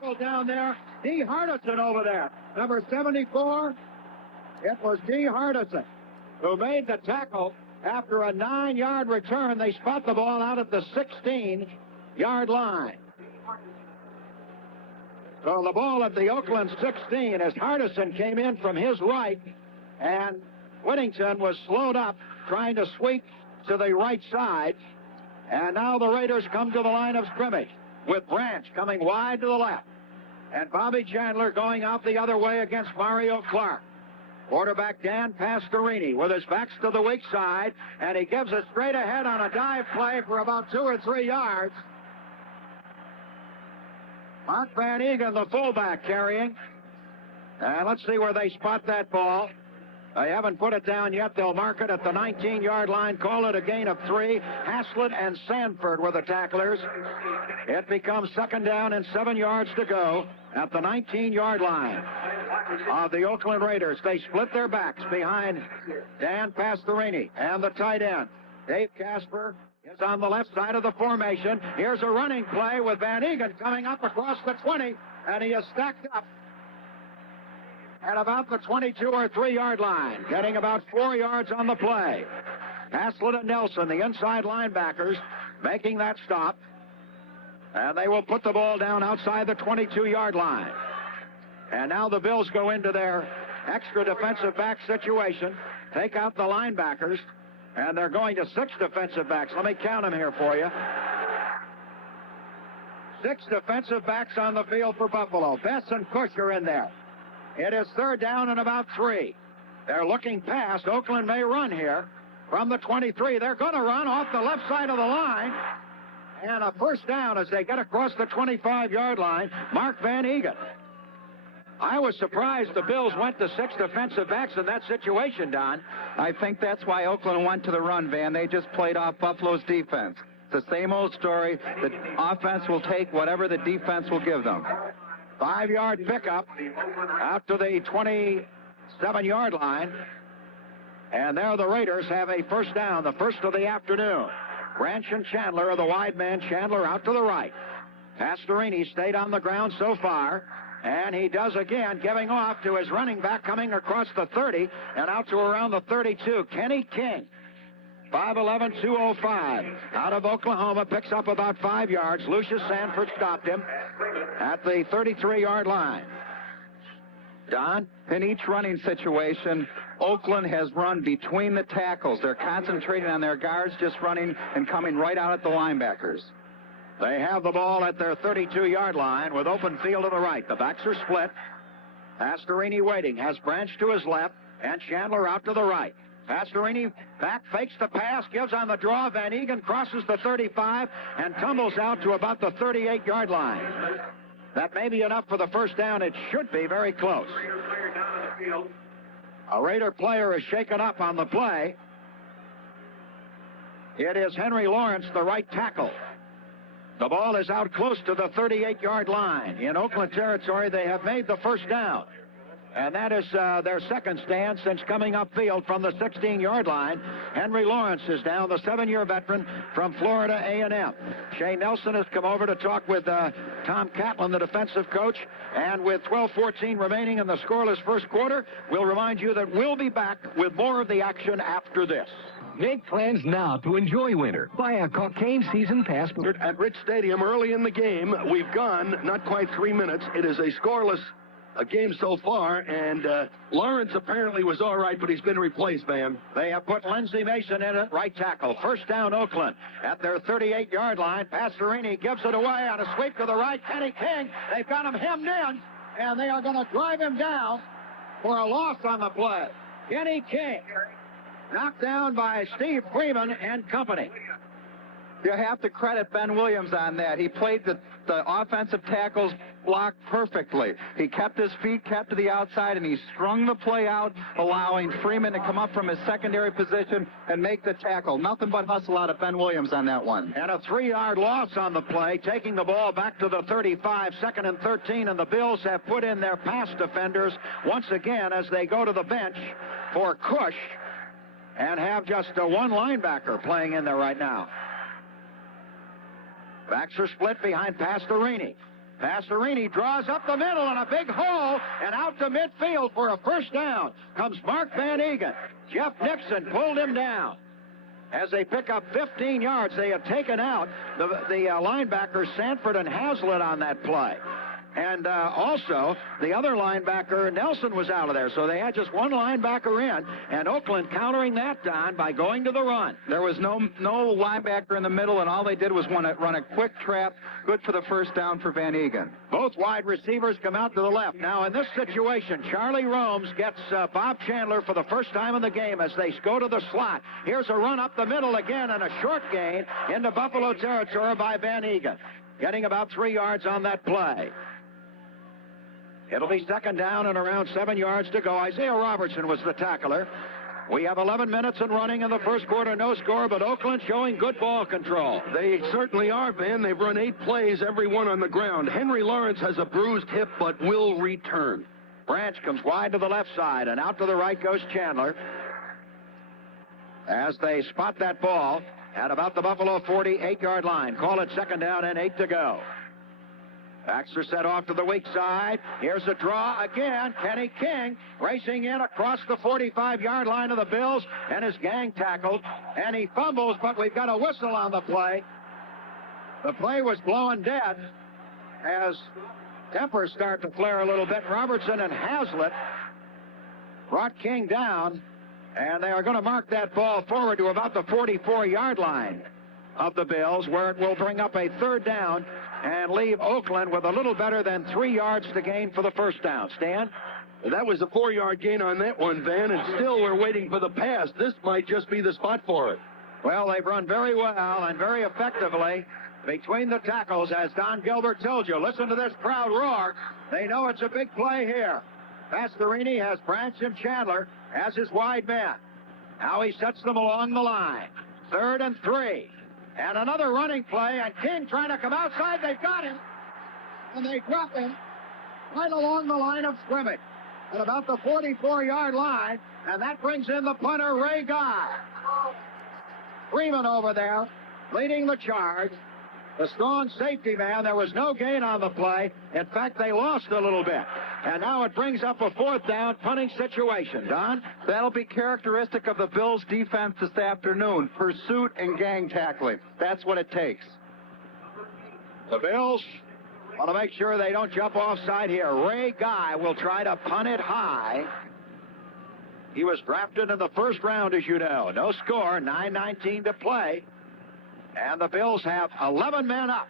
tackle down there. D. Hardison over there. Number 74. It was D. Hardison who made the tackle. After a 9-yard return, they spot the ball out at the 16-yard line. So the ball at the Oakland 16 as Hardison came in from his right, and Whittington was slowed up trying to sweep to the right side. And now the Raiders come to the line of scrimmage with Branch coming wide to the left and Bobby Chandler going out the other way against Mario Clark. Quarterback Dan Pastorini with his backs to the weak side, and he gives it straight ahead on a dive play for about 2 or 3 yards. Mark Van Egan, the fullback, carrying. And let's see where they spot that ball. They haven't put it down yet. They'll mark it at the 19-yard line, call it a gain of 3. Haslett and Sanford were the tacklers. It becomes 2nd down and 7 yards to go at the 19-yard line of the Oakland Raiders. They split their backs behind Dan Pastorini and the tight end. Dave Casper is on the left side of the formation. Here's a running play with Van Egan coming up across the 20, and he is stacked up at about the 22 or 3-yard line, getting about 4 yards on the play. Haslett and Nelson, the inside linebackers, making that stop. And they will put the ball down outside the 22-yard line. And now the Bills go into their extra defensive back situation, take out the linebackers, and they're going to 6 defensive backs. Let me count them here for you. 6 defensive backs on the field for Buffalo. Bess and Cush are in there. It is 3rd down and about 3. They're looking past. Oakland may run here from the 23. They're going to run off the left side of the line. And a 1st down as they get across the 25-yard line. Mark Van Egan. I was surprised the Bills went to 6 defensive backs in that situation, Don. I think that's why Oakland went to the run, Van. They just played off Buffalo's defense. It's the same old story. The offense will take whatever the defense will give them. 5-yard pickup out to the 27-yard line. And there the Raiders have a 1st down, the first of the afternoon. Branch and Chandler are the wide man. Chandler out to the right. Pastorini stayed on the ground so far. And he does again, giving off to his running back coming across the 30 and out to around the 32. Kenny King, 5'11", 205, out of Oklahoma, picks up about 5 yards. Lucius Sanford stopped him at the 33-yard line. Don? In each running situation, Oakland has run between the tackles. They're concentrating on their guards, just running and coming right out at the linebackers. They have the ball at their 32-yard line with open field to the right. The backs are split. Pastorini waiting, has Branch to his left, and Chandler out to the right. Pastorini back, fakes the pass, gives on the draw. Van Egan crosses the 35 and tumbles out to about the 38-yard line. That may be enough for the 1st down. It should be very close. A Raider player is shaken up on the play. It is Henry Lawrence, the right tackle. The ball is out close to the 38-yard line. In Oakland territory, they have made the 1st down. And that is their 2nd stand since coming upfield from the 16-yard line. Henry Lawrence is down, the 7-year veteran from Florida A&M. Shea Nelson has come over to talk with Tom Catlin, the defensive coach. And with 12:14 remaining in the scoreless 1st quarter, we'll remind you that we'll be back with more of the action after this. Make plans now to enjoy winter. Buy a Cocaine Season Pass. At Rich Stadium early in the game, we've gone not quite 3 minutes. It is a scoreless game so far, and Lawrence apparently was all right, but he's been replaced, man. They have put Lindsey Mason in at right tackle. 1st down, Oakland at their 38-yard line. Pastorini gives it away on a sweep to the right. Kenny King, they've got him hemmed in, and they are going to drive him down for a loss on the play. Kenny King knocked down by Steve Freeman and company. You have to credit Ben Williams on that. He played the offensive tackles block perfectly. He kept his feet, kept to the outside, and he strung the play out, allowing Freeman to come up from his secondary position and make the tackle. Nothing but hustle out of Ben Williams on that one. And a 3-yard loss on the play, taking the ball back to the 35, 2nd and 13, and the Bills have put in their pass defenders once again as they go to the bench for Cush and have just one linebacker playing in there right now. Backs are split behind Pastorini. Passerini draws up the middle and a big hole, and out to midfield for a first down comes Mark Van Egan. Jeff Nixon pulled him down. As they pick up 15 yards, they had taken out the linebackers Sanford and Hazlitt on that play. And also, the other linebacker, Nelson, was out of there. So they had just one linebacker in, and Oakland countering that down by going to the run. There was no linebacker in the middle, and all they did was run a quick trap, good for the first down for Van Egan. Both wide receivers come out to the left. Now, in this situation, Charlie Romes gets Bob Chandler for the first time in the game as they go to the slot. Here's a run up the middle again, and a short gain into Buffalo territory by Van Egan, getting about 3 yards on that play. It'll be second down and around 7 yards to go. Isaiah Robertson was the tackler. We have 11 minutes and running in the first quarter, no score, but Oakland showing good ball control. They certainly are, Van. They've run 8 plays, every one on the ground. Henry Lawrence has a bruised hip, but will return. Branch comes wide to the left side, and out to the right goes Chandler. As they spot that ball at about the Buffalo 48-yard line. Call it second down and 8 to go. Baxter set off to the weak side. Here's a draw again. Kenny King racing in across the 45-yard line of the Bills, and his gang tackled, and he fumbles, but we've got a whistle on the play. The play was blowing dead as tempers start to flare a little bit. Robertson and Hazlitt brought King down, and they are going to mark that ball forward to about the 44-yard line of the Bills, where it will bring up a third down and leave Oakland with a little better than 3 yards to gain for the first down. Stan? That was a 4-yard gain on that one, Van, and still we're waiting for the pass. This might just be the spot for it. Well, they've run very well and very effectively between the tackles, as Don Gilbert told you. Listen to this crowd roar. They know it's a big play here. Pastorini has Branch and Chandler as his wide men. Now he sets them along the line. 3rd and 3. And another running play, and King trying to come outside. They've got him. And they drop him right along the line of scrimmage at about the 44-yard line. And that brings in the punter, Ray Guy. Freeman over there leading the charge. The strong safety man. There was no gain on the play. In fact, they lost a little bit. And now it brings up a 4th down punting situation. Don? That'll be characteristic of the Bills' defense this afternoon. Pursuit and gang tackling. That's what it takes. The Bills want to make sure they don't jump offside here. Ray Guy will try to punt it high. He was drafted in the first round, as you know. No score, 9:19 to play. And the Bills have 11 men up.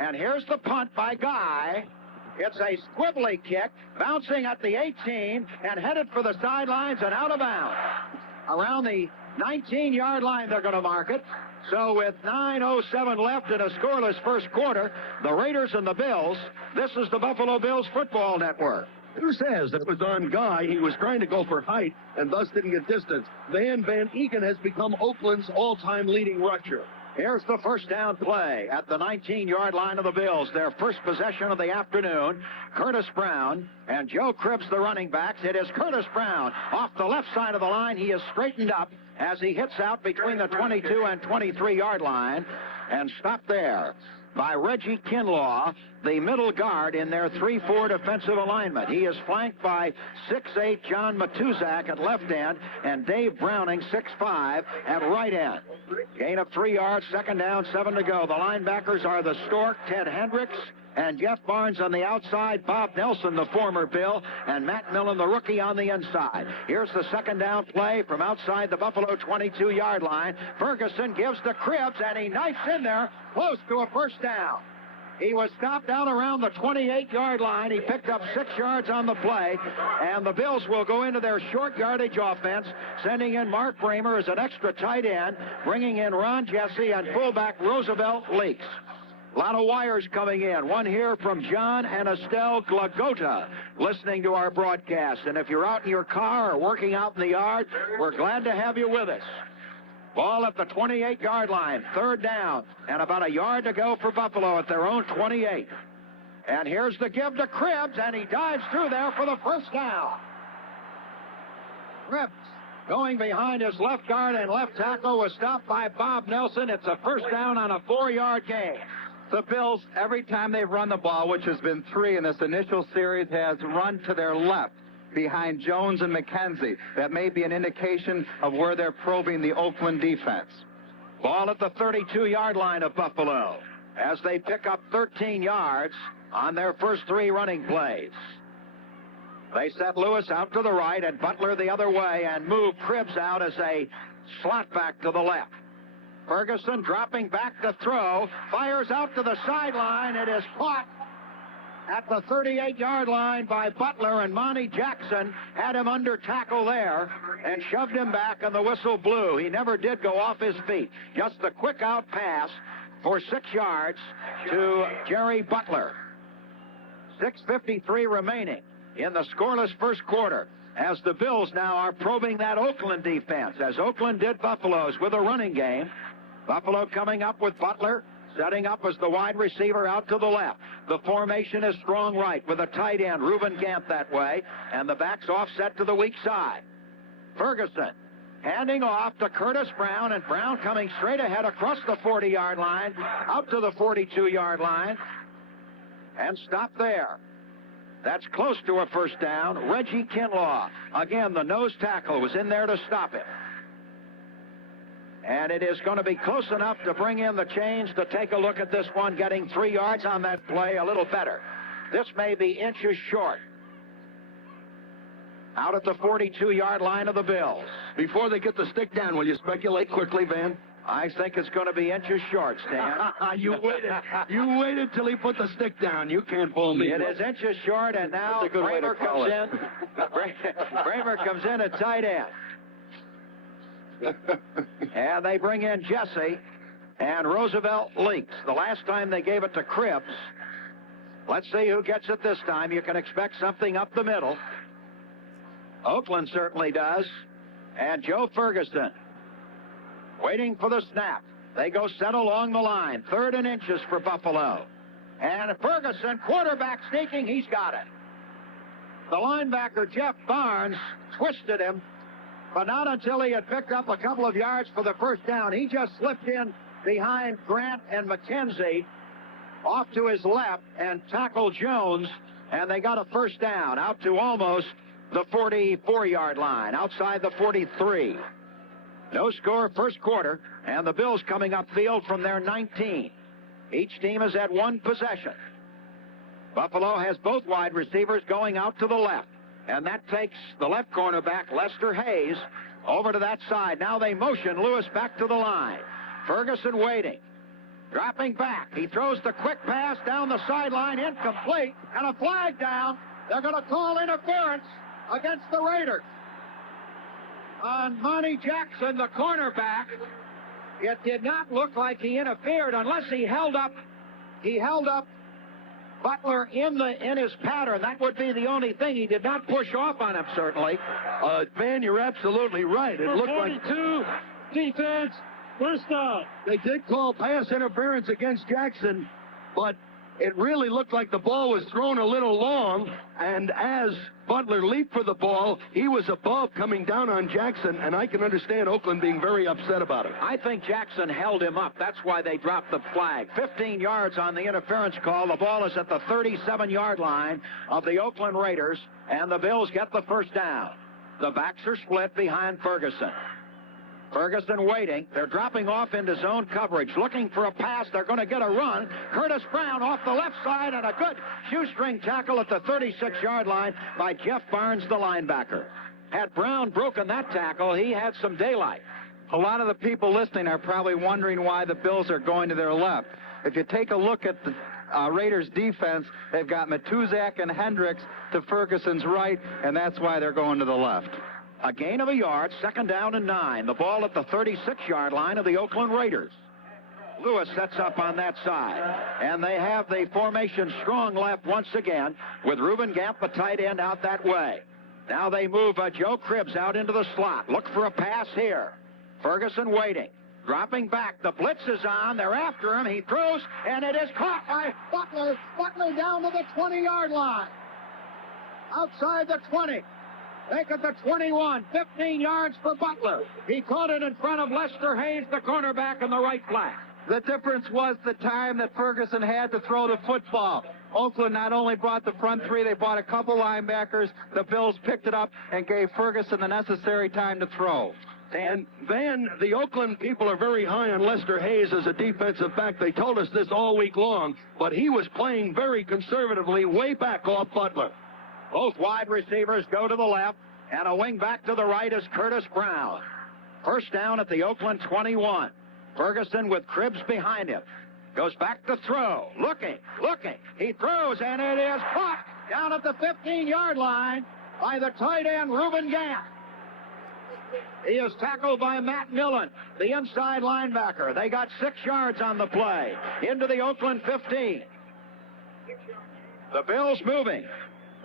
And here's the punt by Guy. It's a squibbly kick, bouncing at the 18 and headed for the sidelines and out of bounds. Around the 19-yard line, they're going to mark it. So with 9:07 left in a scoreless first quarter, the Raiders and the Bills, this is the Buffalo Bills Football Network. Who says that it was on Guy? He was trying to go for height and thus didn't get distance. Van Egan has become Oakland's all-time leading rusher. Here's the first down play at the 19-yard line of the Bills. Their first possession of the afternoon. Curtis Brown and Joe Cribbs, the running backs. It is Curtis Brown off the left side of the line. He is straightened up as he hits out between the 22 and 23-yard line and stopped there by Reggie Kinlaw, the middle guard in their 3-4 defensive alignment. He is flanked by 6'8" John Matuzak at left end and Dave Browning, 6'5", at right end. Gain of 3 yards, second down, 7 to go. The linebackers are the Stork, Ted Hendricks, and Jeff Barnes on the outside, Bob Nelson, the former Bill, and Matt Millen, the rookie, on the inside. Here's the second down play from outside the Buffalo 22-yard line. Ferguson gives to Cribbs, and he knifes in there, close to a first down. He was stopped down around the 28-yard line. He picked up 6 yards on the play, and the Bills will go into their short yardage offense, sending in Mark Bramer as an extra tight end, bringing in Ron Jesse and fullback Roosevelt Leaks. A lot of wires coming in. One here from John and Estelle Glagota listening to our broadcast. And if you're out in your car or working out in the yard, we're glad to have you with us. Ball at the 28-yard line, third down, and about a yard to go for Buffalo at their own 28. And here's the give to Cribbs, and he dives through there for the first down. Cribbs going behind his left guard and left tackle was stopped by Bob Nelson. It's a first down on a 4-yard gain. The Bills, every time they've run the ball, which has been 3 in this initial series, has run to their left behind Jones and McKenzie. That may be an indication of where they're probing the Oakland defense. Ball at the 32-yard line of Buffalo as they pick up 13 yards on their first 3 running plays. They set Lewis out to the right and Butler the other way and move Cribbs out as a slot back to the left. Ferguson dropping back to throw, fires out to the sideline. It is caught at the 38-yard line by Butler, and Monty Jackson had him under tackle there and shoved him back, and the whistle blew. He never did go off his feet. Just a quick out pass for 6 yards to Jerry Butler. 6:53 remaining in the scoreless first quarter as the Bills now are probing that Oakland defense, as Oakland did Buffalo's with a running game. Buffalo coming up with Butler, setting up as the wide receiver out to the left. The formation is strong right with a tight end, Reuben Gant that way, and the backs offset to the weak side. Ferguson handing off to Curtis Brown, and Brown coming straight ahead across the 40-yard line, out to the 42-yard line, and stop there. That's close to a first down. Reggie Kinlaw, again, the nose tackle, was in there to stop it. And it is going to be close enough to bring in the chains to take a look at this one, getting 3 yards on that play, a little better. This may be inches short. Out at the 42-yard line of the Bills. Before they get the stick down, will you speculate quickly, Van? I think it's going to be inches short, Stan. You waited till he put the stick down. You can't fool me. It is inches short, and now Bramer comes in. Bramer comes in at tight end. And they bring in Jesse, and Roosevelt leaks. The last time they gave it to Cribbs. Let's see who gets it this time. You can expect something up the middle. Oakland certainly does. And Joe Ferguson waiting for the snap. They go set along the line. 3rd and inches for Buffalo. And Ferguson, quarterback sneaking, he's got it. The linebacker, Jeff Barnes, twisted him, but not until he had picked up a couple of yards for the first down. He just slipped in behind Grant and McKenzie off to his left and tackled Jones, and they got a first down out to almost the 44-yard line, outside the 43. No score first quarter, and the Bills coming upfield from their 19. Each team has had 1 possession. Buffalo has both wide receivers going out to the left, and that takes the left cornerback, Lester Hayes, over to that side. Now they motion Lewis back to the line. Ferguson waiting. Dropping back. He throws the quick pass down the sideline, incomplete, and a flag down. They're going to call interference against the Raiders on Monty Jackson, the cornerback. It did not look like he interfered unless he held up Butler in his pattern. That would be the only thing. He did not push off on him, certainly. Van, you're absolutely right. It looked 42, defense, first down. They did call pass interference against Jackson, but it really looked like the ball was thrown a little long, and as Butler leaped for the ball, he was above coming down on Jackson, and I can understand Oakland being very upset about it. I think Jackson held him up. That's why they dropped the flag. 15 yards on the interference call. The ball is at the 37-yard line of the Oakland Raiders, and the Bills get the first down. The backs are split behind Ferguson. Ferguson waiting. They're dropping off into zone coverage, looking for a pass. They're going to get a run. Curtis Brown off the left side, and a good shoestring tackle at the 36-yard line by Jeff Barnes, the linebacker. Had Brown broken that tackle, he had some daylight. A lot of the people listening are probably wondering why the Bills are going to their left. If you take a look at the Raiders defense, they've got Matuzak and Hendricks to Ferguson's right, and that's why they're going to the left. A gain of a yard, 2nd down and 9. The ball at the 36-yard line of the Oakland Raiders. Lewis sets up on that side. And they have the formation strong left once again with Reuben Gant, the tight end, out that way. Now they move Joe Cribbs out into the slot. Look for a pass here. Ferguson waiting. Dropping back. The blitz is on. They're after him. He throws, and it is caught by Butler. Butler down to the 20-yard line. Outside the 20. Make it the 21, 15 yards for Butler. He caught it in front of Lester Hayes, the cornerback, in the right flat. The difference was the time that Ferguson had to throw the football. Oakland not only brought the front three, they brought a couple linebackers. The Bills picked it up and gave Ferguson the necessary time to throw. And then the Oakland people are very high on Lester Hayes as a defensive back. They told us this all week long, but he was playing very conservatively way back off Butler. Both wide receivers go to the left, and a wing back to the right is Curtis Brown. First down at the Oakland 21. Ferguson with Cribbs behind him. Goes back to throw. Looking. He throws, and it is caught down at the 15-yard line by the tight end, Reuben Gant. He is tackled by Matt Millen, the inside linebacker. They got 6 yards on the play into the Oakland 15. The Bills moving.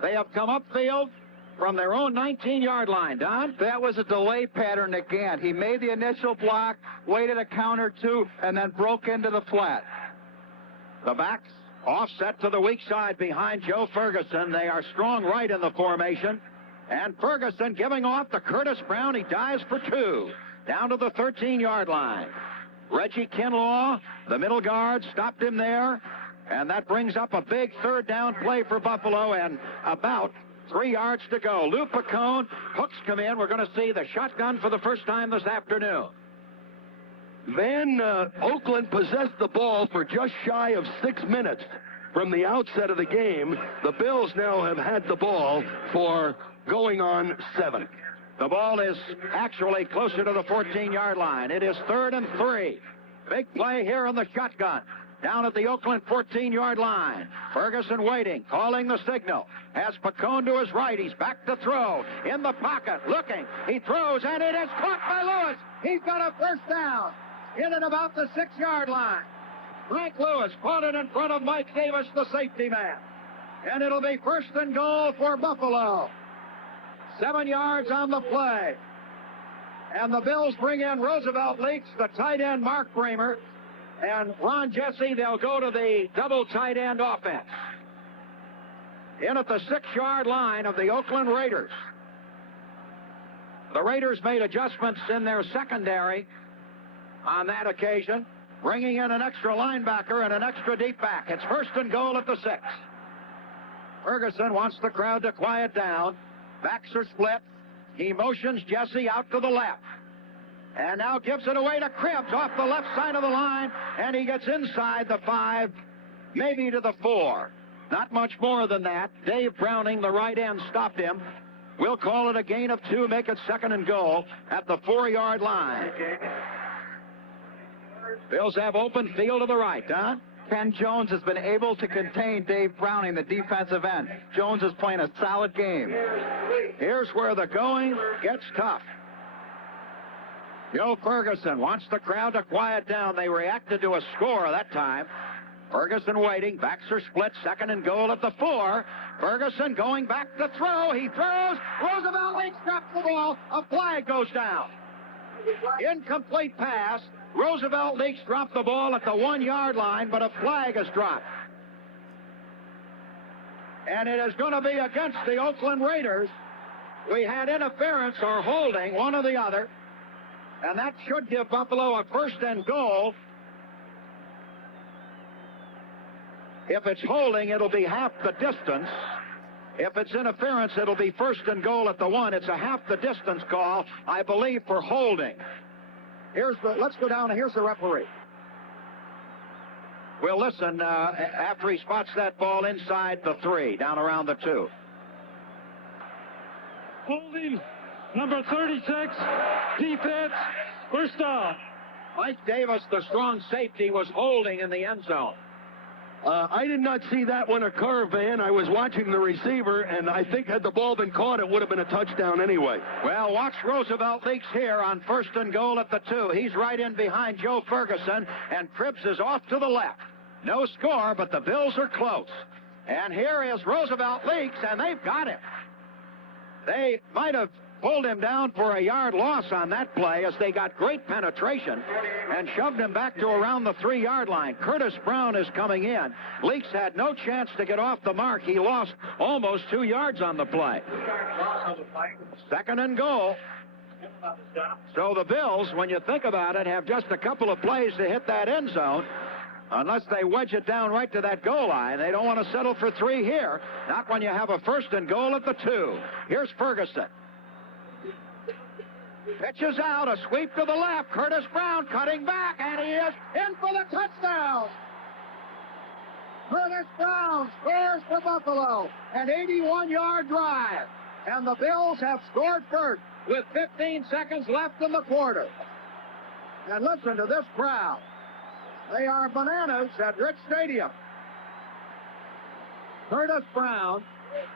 They have come upfield from their own 19-yard line. Don? That was a delay pattern to Gant. He made the initial block, waited a count or two, and then broke into the flat. The backs offset to the weak side behind Joe Ferguson. They are strong right in the formation. And Ferguson giving off to Curtis Brown. He dives for 2. Down to the 13-yard line. Reggie Kinlaw, the middle guard, stopped him there. And that brings up a big third down play for Buffalo, and about 3 yards to go. Lou Picone, hooks come in. We're going to see the shotgun for the first time this afternoon. Then Oakland possessed the ball for just shy of 6 minutes from the outset of the game. The Bills now have had the ball for going on 7. The ball is actually closer to the 14-yard line. It is 3rd and 3. Big play here in the shotgun. Down at the Oakland 14-yard line. Ferguson waiting, calling the signal. Has Picone to his right. He's back to throw. In the pocket, looking. He throws, and it is caught by Lewis. He's got a first down. In and about the 6-yard line. Frank Lewis caught it in front of Mike Davis, the safety man. And it'll be 1st and goal for Buffalo. 7 yards on the play. And the Bills bring in Roosevelt Leaks, the tight end Mark Bramer, and Ron Jesse. They'll go to the double tight end offense. In at the 6-yard line of the Oakland Raiders. The Raiders made adjustments in their secondary on that occasion, bringing in an extra linebacker and an extra deep back. It's 1st and goal at the 6. Ferguson wants the crowd to quiet down. Backs are split. He motions Jesse out to the left. And now gives it away to Cribbs off the left side of the line, and he gets inside the 5, maybe to the 4. Not much more than that. Dave Browning, the right end, stopped him. We'll call it a gain of 2, make it 2nd and goal at the 4-yard line. Bills have open field to the right, Don. Ken Jones has been able to contain Dave Browning, the defensive end. Jones is playing a solid game. Here's where the going gets tough. Joe Ferguson wants the crowd to quiet down. They reacted to a score that time. Ferguson waiting. Backs are split. 2nd and goal at the 4. Ferguson going back to throw. He throws. Roosevelt Leaks drops the ball. A flag goes down. Incomplete pass. Roosevelt Leaks dropped the ball at the 1-yard line, but a flag is dropped. And it is going to be against the Oakland Raiders. We had interference or holding, one or the other. And that should give Buffalo a 1st and goal. If it's holding, it'll be half the distance. If it's interference, it'll be 1st and goal at the 1. It's a half the distance call, I believe, for holding. Let's go down, and here's the referee. We'll listen after he spots that ball inside the 3, down around the 2. Holding, number 36, defense, first down. Mike Davis, the strong safety, was holding in the end zone. I did not see that one occur, Van. I was watching the receiver, and I think had the ball been caught, it would have been a touchdown anyway. Well, watch Roosevelt Leaks here on 1st and goal at the 2. He's right in behind Joe Ferguson, and Cribbs is off to the left. No score, but the Bills are close. And here is Roosevelt Leaks, and they've got him. They might have pulled him down for a yard loss on that play as they got great penetration and shoved him back to around the 3-yard line. Curtis Brown is coming in. Leaks had no chance to get off the mark. He lost almost 2 yards on the play. 2nd and goal. So the Bills, when you think about it, have just a couple of plays to hit that end zone. Unless they wedge it down right to that goal line. They don't want to settle for 3 here. Not when you have a 1st and goal at the 2. Here's Ferguson. Pitches out, a sweep to the left. Curtis Brown cutting back, and he is in for the touchdown. Curtis Brown scores for Buffalo. An 81-yard drive. And the Bills have scored first with 15 seconds left in the quarter. And listen to this crowd. They are bananas at Rich Stadium. Curtis Brown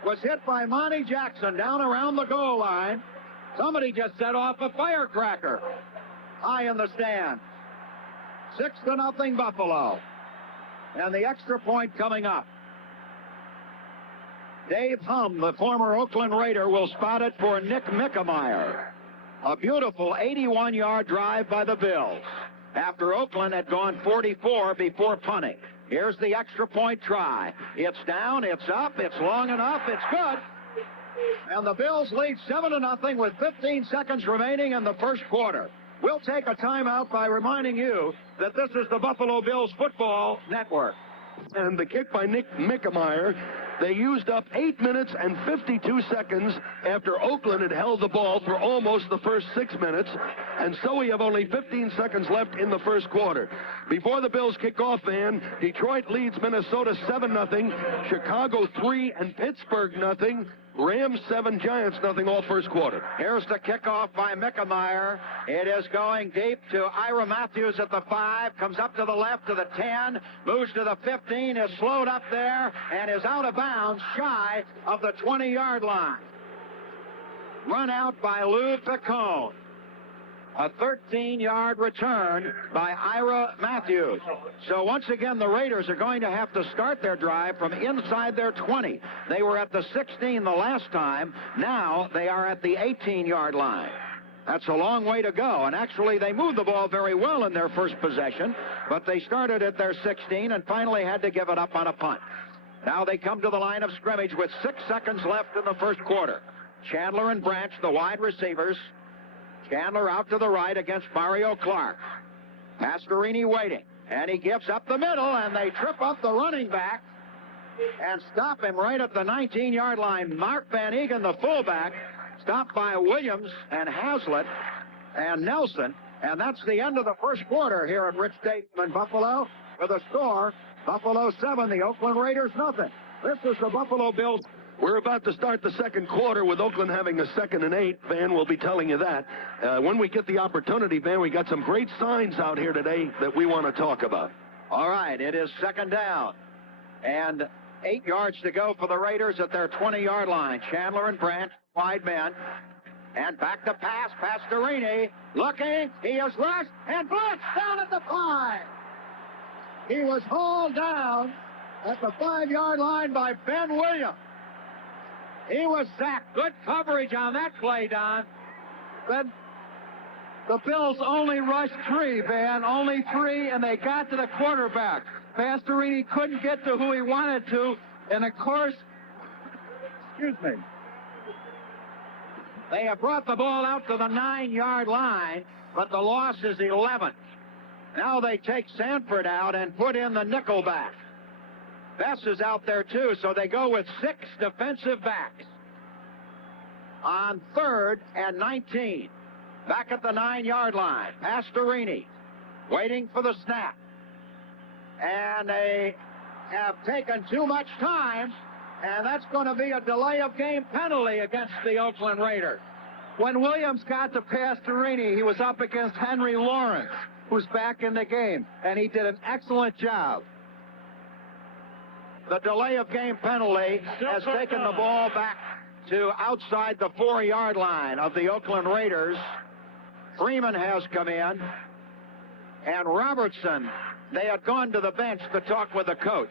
was hit by Monty Jackson down around the goal line. Somebody just set off a firecracker high in the stand. 6-0 Buffalo. And the extra point coming up. Dave Humm, the former Oakland Raider, will spot it for Nick Mickemeyer. A beautiful 81-yard drive by the Bills after Oakland had gone 44 before punting. Here's the extra point try. It's down, it's up, it's long enough, it's good. And the Bills lead 7-0 with 15 seconds remaining in the first quarter. We'll take a timeout by reminding you that this is the Buffalo Bills Football Network. And the kick by Nick Mickemeyer, they used up 8 minutes and 52 seconds after Oakland had held the ball for almost the first 6 minutes. And so we have only 15 seconds left in the first quarter. Before the Bills kick off, Van, Detroit leads Minnesota 7-0, Chicago 3 and Pittsburgh 0. Rams 7, Giants 0 all first quarter. Here's the kickoff by Mickemeyer. It is going deep to Ira Matthews at the 5, comes up to the left to the 10, moves to the 15, is slowed up there, and is out of bounds shy of the 20-yard line. Run out by Lou Picone. A 13-yard return by Ira Matthews. So once again, the Raiders are going to have to start their drive from inside their 20. They were at the 16 the last time. Now they are at the 18-yard line. That's a long way to go. And actually, they moved the ball very well in their first possession, but they started at their 16 and finally had to give it up on a punt. Now they come to the line of scrimmage with 6 seconds left in the first quarter. Chandler and Branch, the wide receivers. Chandler out to the right against Mario Clark. Pastorini waiting, and he gives up the middle, and they trip up the running back and stop him right at the 19-yard line. Mark Van Eegen, the fullback, stopped by Williams and Hazlitt and Nelson, and that's the end of the first quarter here at Rich Stadium in Buffalo with a score, Buffalo 7, the Oakland Raiders 0. This is the Buffalo Bills. We're about to start the second quarter with Oakland having a 2nd and 8. Van will be telling you that. When we get the opportunity, Van, we got some great signs out here today that we want to talk about. All right, it is 2nd down. And 8 yards to go for the Raiders at their 20-yard line. Chandler and Branch, wide men. And back to pass, Pastorini. Looking, he is rushed and blitzed down at the 5. He was hauled down at the 5-yard line by Ben Williams. He was sacked. Good coverage on that play, Don. But the Bills only rushed 3, Van. Only 3, and they got to the quarterback. Pastorini couldn't get to who he wanted to, and of course, they have brought the ball out to the 9-yard line, but the loss is 11. Now they take Sanford out and put in the nickelback. Bess is out there too, so they go with 6 defensive backs. On 3rd and 19. Back at the 9-yard line. Pastorini waiting for the snap. And they have taken too much time, and that's going to be a delay of game penalty against the Oakland Raiders. When Williams got to Pastorini, he was up against Henry Lawrence, who's back in the game, and he did an excellent job. The delay of game penalty has taken the ball back to outside the 4-yard line of the Oakland Raiders. Freeman has come in, and Robertson, they had gone to the bench to talk with the coach.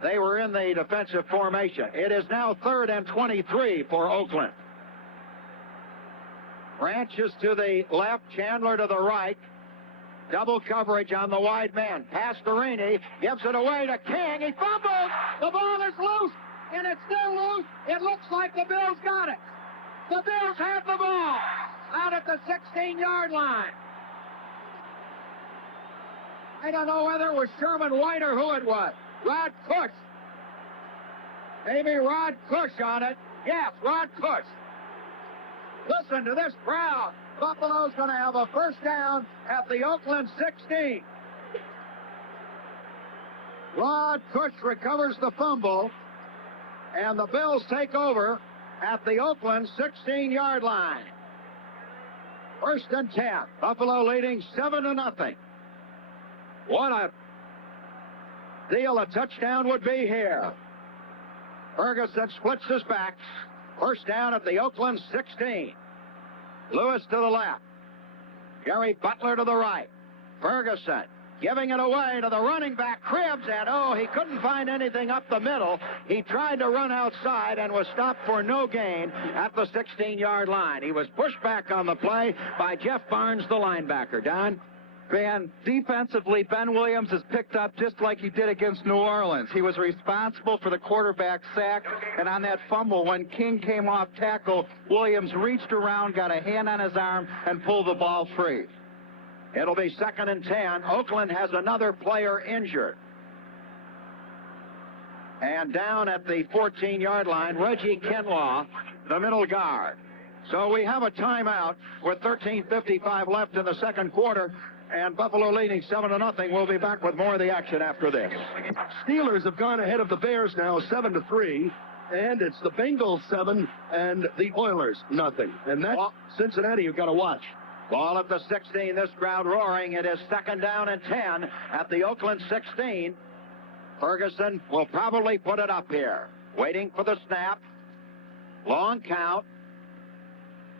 They were in the defensive formation. It is now 3rd and 23 for Oakland. Branch is to the left, Chandler to the right. Double coverage on the wide man. Pastorini gives it away to King. He fumbles. The ball is loose, and it's still loose. It looks like the Bills got it. The Bills have the ball. out at the 16-yard line. I don't know whether it was Sherman White or who it was. Rod Cush. Maybe Rod Cush on it. Yes, Rod Cush. Listen to this crowd. Buffalo's going to have a first down at the Oakland 16. Rod Cush recovers the fumble, and the Bills take over at the Oakland 16-yard line. First and 10. Buffalo leading 7-0. What a deal a touchdown would be here. Ferguson splits his back. First down at the Oakland 16. Lewis to the left. Jerry Butler to the right. Ferguson giving it away to the running back, Cribbs, and he couldn't find anything up the middle. He tried to run outside and was stopped for no gain at the 16-yard line. He was pushed back on the play by Jeff Barnes, the linebacker. Don? Van, defensively, Ben Williams is picked up just like he did against New Orleans. He was responsible for the quarterback sack, and on that fumble, when King came off tackle, Williams reached around, got a hand on his arm, and pulled the ball free. It'll be 2nd and 10. Oakland has another player injured. And down at the 14-yard line, Reggie Kinlaw, the middle guard. So we have a timeout with 13:55 left in the second quarter. And Buffalo leading 7-0. We'll be back with more of the action after this. Steelers have gone ahead of the Bears now 7-3, and it's the Bengals 7 and the Oilers nothing. And that's Cincinnati you've got to watch. Ball at the 16. This crowd roaring. It is 2nd down and 10 at the Oakland 16. Ferguson will probably put it up here. Waiting for the snap. Long count.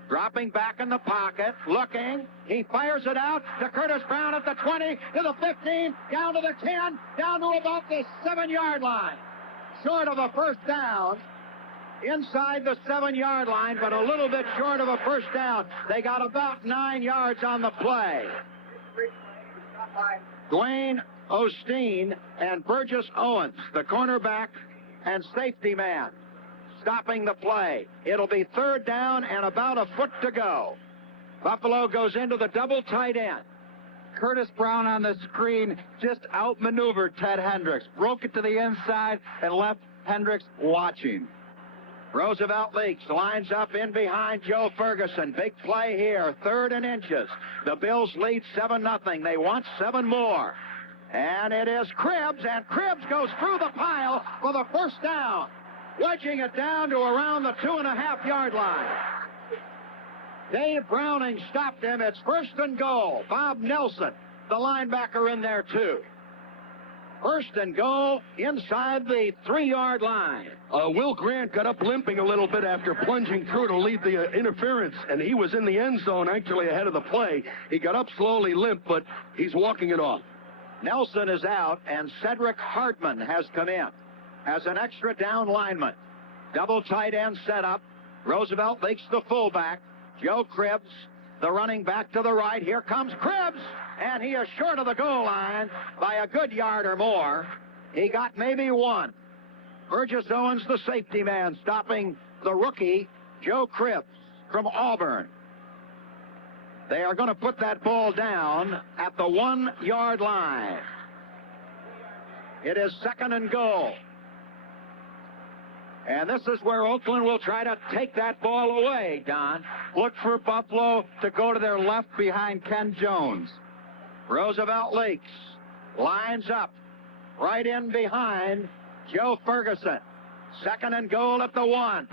Dropping back in the pocket, looking. He fires it out to Curtis Brown at the 20, to the 15, down to the 10, down to about the 7-yard line. Short of a first down. Inside the 7-yard line, but a little bit short of a first down. They got about 9 yards on the play. Dwayne Osteen and Burgess Owens, the cornerback and safety man, stopping the play. It'll be 3rd down and about a foot to go. Buffalo goes into the double tight end. Curtis Brown on the screen just outmaneuvered Ted Hendricks. Broke it to the inside and left Hendricks watching. Roosevelt Leaks lines up in behind Joe Ferguson. Big play here, 3rd and inches. The Bills lead 7-0. They want 7 more. And it is Cribbs, and Cribbs goes through the pile for the first down, wedging it down to around the 2.5-yard line. Dave Browning stopped him. It's 1st and goal. Bob Nelson, the linebacker, in there too. 1st and goal inside the 3-yard line. Will Grant got up limping a little bit after plunging through to lead the interference, and he was in the end zone actually ahead of the play. He got up slowly, limp, but he's walking it off. Nelson is out, and Cedric Hartman has come in as an extra down lineman. Double tight end setup. Roosevelt Leaks the fullback. Joe Cribbs, the running back to the right. Here comes Cribbs, and he is short of the goal line by a good yard or more. He got maybe 1. Burgess Owens, the safety man, stopping the rookie, Joe Cribbs from Auburn. They are going to put that ball down at the 1-yard line. It is 2nd and goal. And this is where Oakland will try to take that ball away, Don. Look for Buffalo to go to their left behind Ken Jones. Roosevelt Leaks lines up right in behind Joe Ferguson. 2nd and goal at the 1.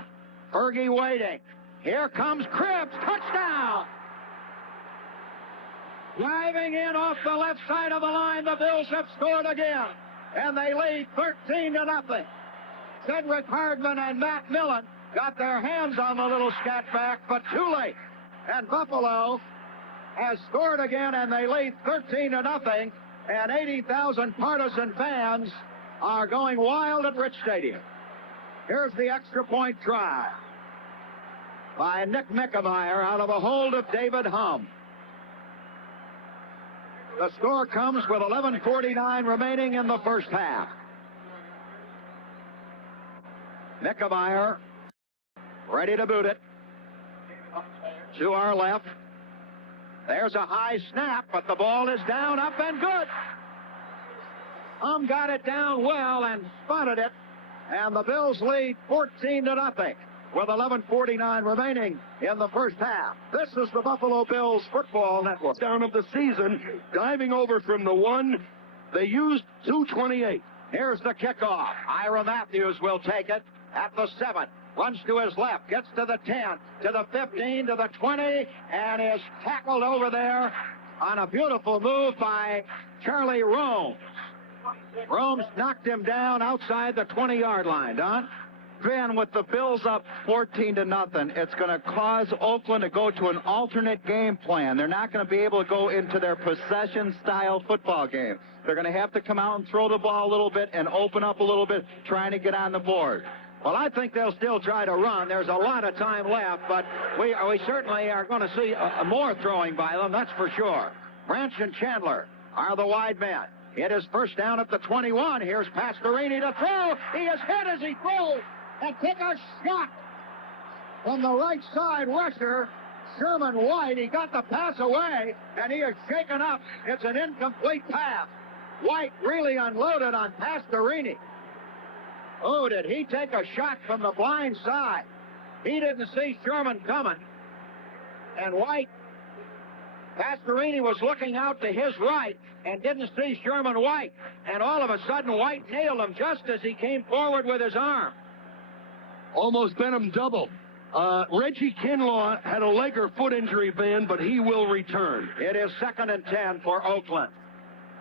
Fergie waiting. Here comes Cribbs. Touchdown! Driving in off the left side of the line, the Bills have scored again. And they lead 13-0. Cedric Hardman and Matt Millen got their hands on the little scat back, but too late. And Buffalo has scored again, and they lead 13-0. And 80,000 partisan fans are going wild at Rich Stadium. Here's the extra point try by Nick Mickemeyer out of a hold of David Hum. The score comes with 11:49 remaining in the first half. Mickemeyer ready to boot it. to our left. There's a high snap, but the ball is down, up, and good. Got it down well and spotted it, and the Bills lead 14-0 with 11:49 remaining in the first half. This is the Buffalo Bills Football Network. Down of the season, diving over from the 1. They used 228. Here's the kickoff. Ira Matthews will take it at the 7. Runs to his left, gets to the 10, to the 15, to the 20, and is tackled over there on a beautiful move by Charlie Romes. Romes knocked him down outside the 20-yard line. Don? Van, with the Bills up 14-0, it's going to cause Oakland to go to an alternate game plan. They're not going to be able to go into their possession-style football game. They're going to have to come out and throw the ball a little bit and open up a little bit, trying to get on the board. Well, I think they'll still try to run. There's a lot of time left, but we certainly are going to see more throwing by them, that's for sure. Branch and Chandler are the wide men. It is first down at the 21. Here's Pastorini to throw. He is hit as he throws and took a shot from the right side rusher, Sherman White. He got the pass away, and he is shaken up. It's an incomplete pass. White really unloaded on Pastorini. Oh, did he take a shot from the blind side? He didn't see Sherman coming. And Pastorini was looking out to his right and didn't see Sherman White. And all of a sudden, White nailed him just as he came forward with his arm. Almost bent him double. Reggie Kinlaw had a leg or foot injury, Van, but he will return. It is 2nd and 10 for Oakland.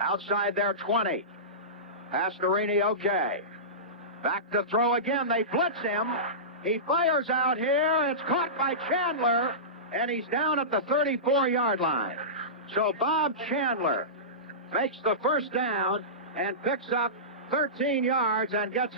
Outside their 20. Pastorini okay. Back to throw again. They blitz him. He fires out here. It's caught by Chandler, and he's down at the 34-yard line. So Bob Chandler makes the first down and picks up 13 yards and gets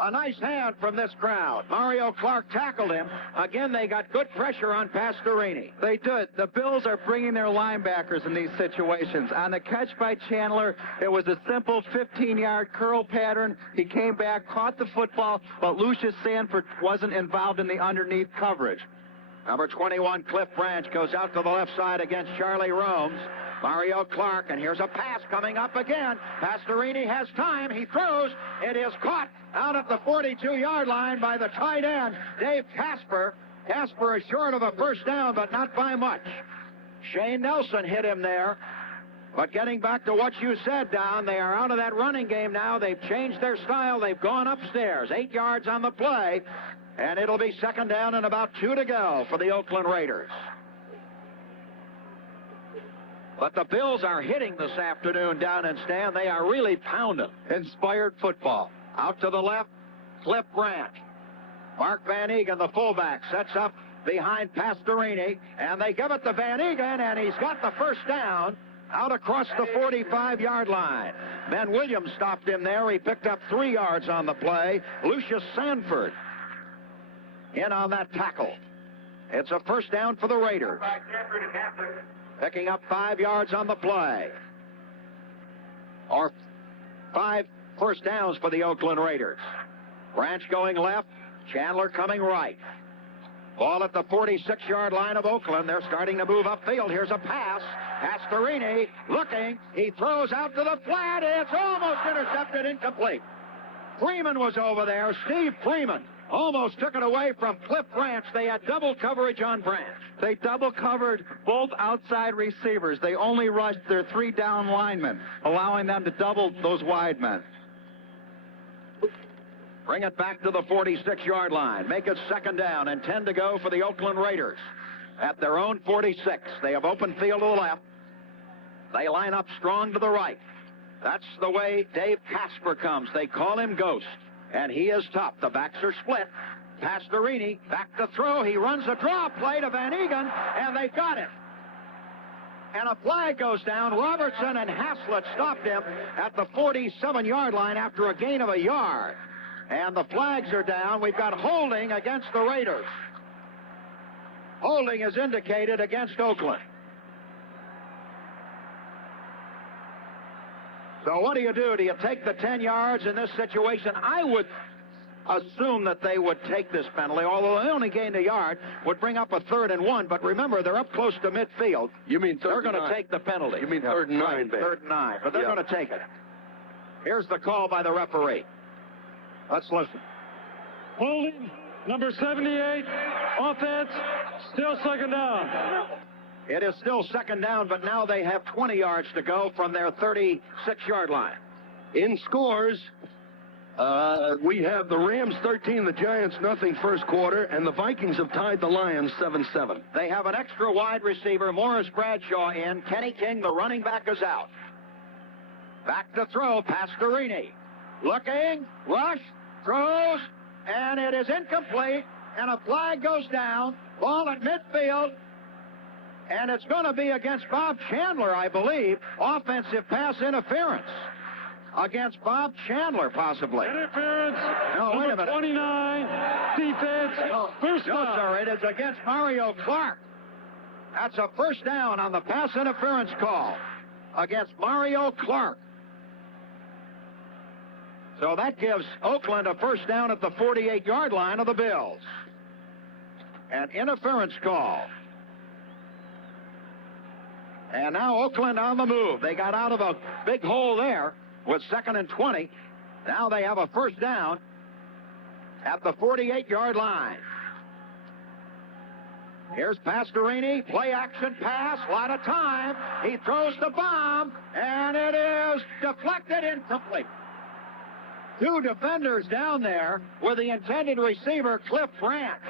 a nice hand from this crowd. Mario Clark tackled him. Again, they got good pressure on Pastorini. They did. The Bills are bringing their linebackers in these situations. On the catch by Chandler, it was a simple 15-yard curl pattern. He came back, caught the football, but Lucius Sanford wasn't involved in the underneath coverage. Number 21, Cliff Branch, goes out to the left side against Charlie Romes. Mario Clark, and here's a pass coming up again. Pastorini has time. He throws. It is caught out at the 42-yard line by the tight end, Dave Casper. Casper is short of a first down, but not by much. Shane Nelson hit him there. But getting back to what you said, Don, they are out of that running game now. They've changed their style. They've gone upstairs. 8 yards on the play, and it'll be 2nd down and about 2 to go for the Oakland Raiders. But the Bills are hitting this afternoon down in Stan. They are really pounding. Inspired football. Out to the left, Cliff Branch. Mark Van Eegen, the fullback, sets up behind Pastorini, and they give it to Van Eegen, and he's got the first down out across the 45-yard line. Ben Williams stopped him there. He picked up 3 yards on the play. Lucius Sanford in on that tackle. It's a first down for the Raiders. Picking up 5 yards on the play. Or 5 first downs for the Oakland Raiders. Branch going left, Chandler coming right. Ball at the 46-yard line of Oakland. They're starting to move upfield. Here's a pass. Pastorini looking. He throws out to the flat. It's almost intercepted, incomplete. Freeman was over there. Steve Freeman almost took it away from Cliff Branch. They had double coverage on Branch. They double covered both outside receivers. They only rushed their 3 down linemen, allowing them to double those wide men. Bring it back to the 46-yard line. Make it 2nd down and 10 to go for the Oakland Raiders. At their own 46, they have open field to the left. They line up strong to the right. That's the way Dave Casper comes. They call him Ghost, and he is tough. The backs are split. Pastorini back to throw. He runs a draw play to Van Eegen, and they got it. And a flag goes down. Robertson and Haslett stopped him at the 47-yard line after a gain of a yard. And the flags are down. We've got holding against the Raiders. Holding is indicated against Oakland. So what do? Do you take the 10 yards in this situation? I would assume that they would take this penalty, although they only gained a yard, would bring up a 3rd and 1. But remember, they're up close to midfield. You mean they're third and going to nine? take the penalty? You mean 3rd and 9, right, babe? 3rd and 9, but they're Yeah. going to take it. Here's the call by the referee. Let's listen. Holding, number 78, offense, still 2nd down. It is still 2nd down, but now they have 20 yards to go from their 36-yard line. In scores, we have the Rams 13, the Giants nothing first quarter, and the Vikings have tied the Lions 7-7. They have an extra wide receiver, Morris Bradshaw in. Kenny King, the running back, is out. Back to throw, Pastorini. Looking, rush, throws, and it is incomplete, and a flag goes down. Ball at midfield, and it's going to be against Bob Chandler, I believe. Offensive pass interference against Bob Chandler, possibly. Interference, No, wait a number minute. 29, defense, first No, down. sir, it is against Mario Clark. That's a first down on the pass interference call against Mario Clark. So that gives Oakland a first down at the 48-yard line of the Bills. An interference call. And now Oakland on the move. They got out of a big hole there with 2nd and 20. Now they have a first down at the 48-yard line. Here's Pastorini, play action pass, a lot of time. He throws the bomb, and it is deflected, incomplete. 2 defenders down there with the intended receiver, Cliff Branch.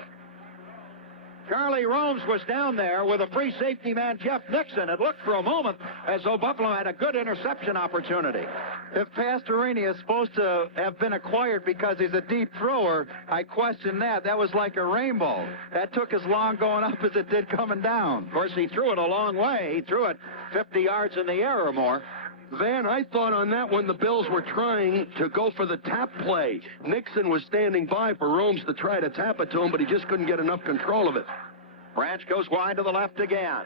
Charlie Romes was down there with a free safety man, Jeff Nixon. It looked for a moment as though Buffalo had a good interception opportunity. If Pastorini is supposed to have been acquired because he's a deep thrower, I question that. That was like a rainbow. That took as long going up as it did coming down. Of course, he threw it a long way. He threw it 50 yards in the air or more. Van, I thought on that one the Bills were trying to go for the tap play. Nixon was standing by for Romes to try to tap it to him, but he just couldn't get enough control of it. Branch goes wide to the left again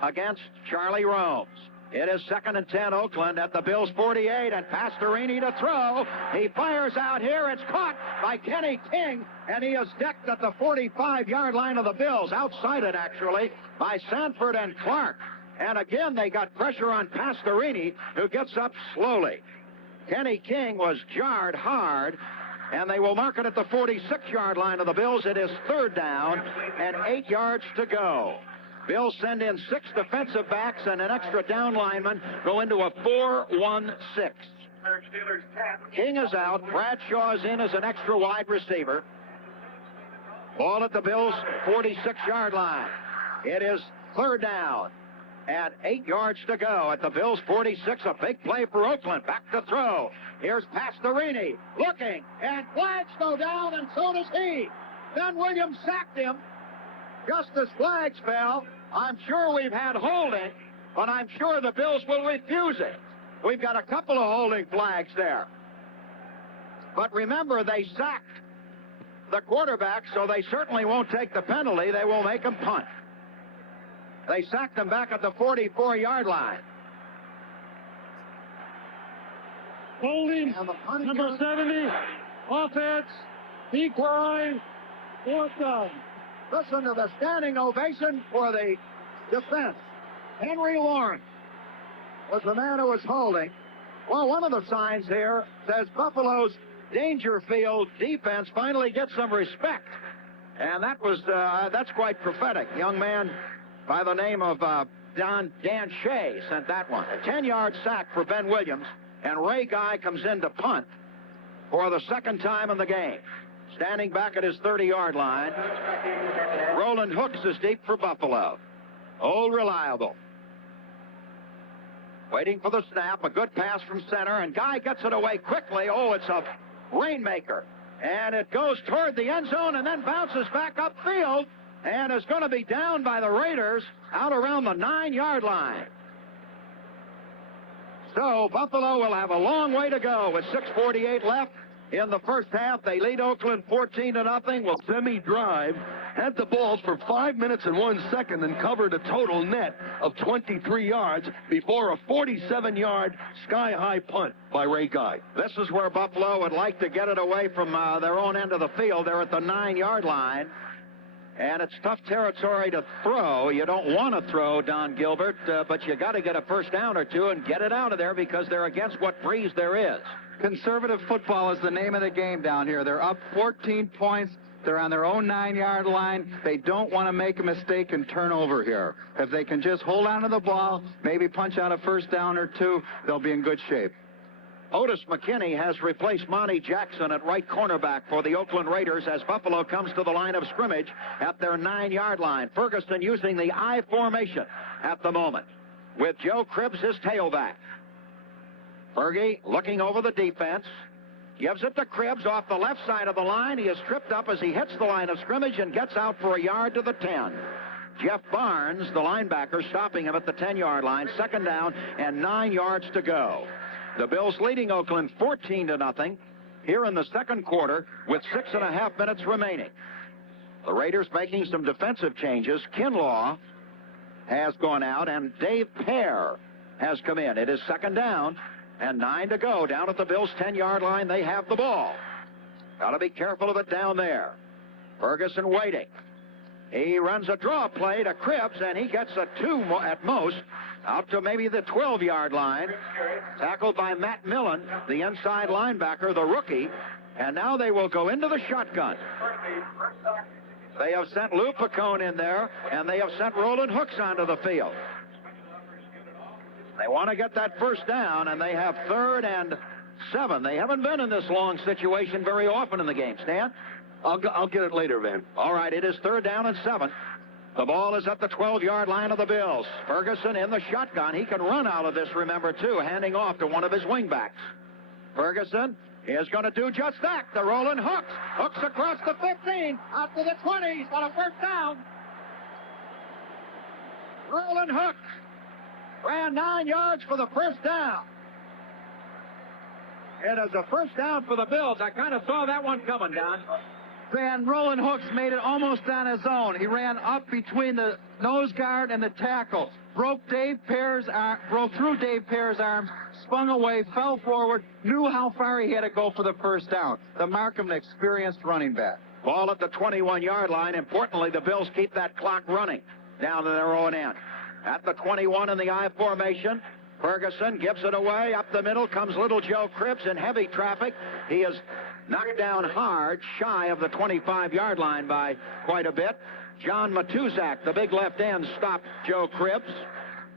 against Charlie Romes. It is 2nd and 10, Oakland at the Bills' 48, and Pastorini to throw. He fires out here. It's caught by Kenny King, and he is decked at the 45-yard line of the Bills, outside it actually, by Sanford and Clark. And again, they got pressure on Pastorini, who gets up slowly. Kenny King was jarred hard, and they will mark it at the 46-yard line of the Bills. It is 3rd down and 8 yards to go. Bills send in 6 defensive backs and an extra down lineman, go into a 4-1-6. King is out. Bradshaw is in as an extra wide receiver. Ball at the Bills' 46-yard line. It is 3rd down and 8 yards to go at the Bills' 46. A big play for Oakland. Back to throw. Here's Pastorini looking, and flags go down, and so does he. Ben Williams sacked him just as flags fell. I'm sure we've had holding, but I'm sure the Bills will refuse it. We've got a couple of holding flags there. But remember, they sacked the quarterback, so they certainly won't take the penalty. They will make him punt. They sacked him back at the 44-yard line. Holding, number 70, offense, decline, 4th down. Listen to the standing ovation for the defense. Henry Lawrence was the man who was holding. Well, one of the signs here says Buffalo's Dangerfield defense finally gets some respect. And that's quite prophetic. Young man by the name of Dan Shea sent that one. A 10-yard sack for Ben Williams, and Ray Guy comes in to punt for the 2nd time in the game. Standing back at his 30-yard line, Roland Hooks is deep for Buffalo. Old Reliable. Waiting for the snap, a good pass from center, and Guy gets it away quickly. Oh, it's a rainmaker. And it goes toward the end zone and then bounces back upfield and is going to be down by the Raiders out around the 9-yard line. So Buffalo will have a long way to go with 6:48 left in the first half. They lead Oakland 14-0. Well, Semi-drive, had the ball for 5 minutes and 1 second and covered a total net of 23 yards before a 47-yard sky-high punt by Ray Guy. this is where Buffalo would like to get it away from their own end of the field. They're at the 9-yard line. And it's tough territory to throw. You don't want to throw, Don Gilbert, but you got to get a first down or two and get it out of there because they're against what breeze there is. Conservative football is the name of the game down here. They're up 14 points. They're on their own 9-yard line. They don't want to make a mistake and turn over here. If they can just hold on to the ball, maybe punch out a first down or two, they'll be in good shape. Otis McKinney has replaced Monty Jackson at right cornerback for the Oakland Raiders as Buffalo comes to the line of scrimmage at their 9-yard line. Ferguson using the I formation at the moment with Joe Cribbs, his tailback. Fergie looking over the defense. Gives it to Cribbs off the left side of the line. He is tripped up as he hits the line of scrimmage and gets out for a yard to the 10. Jeff Barnes, the linebacker, stopping him at the 10-yard line. Second down and 9 yards to go. The Bills leading Oakland 14-0 here in the second quarter with 6.5 minutes remaining. The Raiders making some defensive changes. Kinlaw has gone out and Dave Pear has come in. It is second down and 9 to go. Down at the Bills' 10-yard line, they have the ball. Got to be careful of it down there. Ferguson waiting. He runs a draw play to Cribbs, and he gets a 2 at most, out to maybe the 12-yard line. Tackled by Matt Millen, the inside linebacker, the rookie. And now they will go into the shotgun. They have sent Lou Picone in there, and they have sent Roland Hooks onto the field. They want to get that first down, and they have 3rd and 7. They haven't been in this long situation very often in the game. Stan? I'll get it later, Van. All right, it is 3rd down and 7. The ball is at the 12-yard line of the Bills. Ferguson in the shotgun. He can run out of this, remember, too, handing off to one of his wingbacks. Ferguson is going to do just that. The Roland Hooks. Hooks across the 15, out to the 20. He's got a first down. Roland Hooks ran 9 yards for the first down. It is a first down for the Bills. I kind of saw that one coming, Don. Van Roland Hooks made it almost on his own. He ran up between the nose guard and the tackle, broke through Dave Pear's arms, spun away, fell forward, knew how far he had to go for the first down. The mark of an experienced running back. Ball at the 21-yard line. Importantly, the Bills keep that clock running down to their own end. At the 21 in the I formation, Ferguson gives it away. Up the middle comes little Joe Cribbs in heavy traffic. He is knocked down hard, shy of the 25-yard line by quite a bit. John Matuzak, the big left end, stopped Joe Cribbs.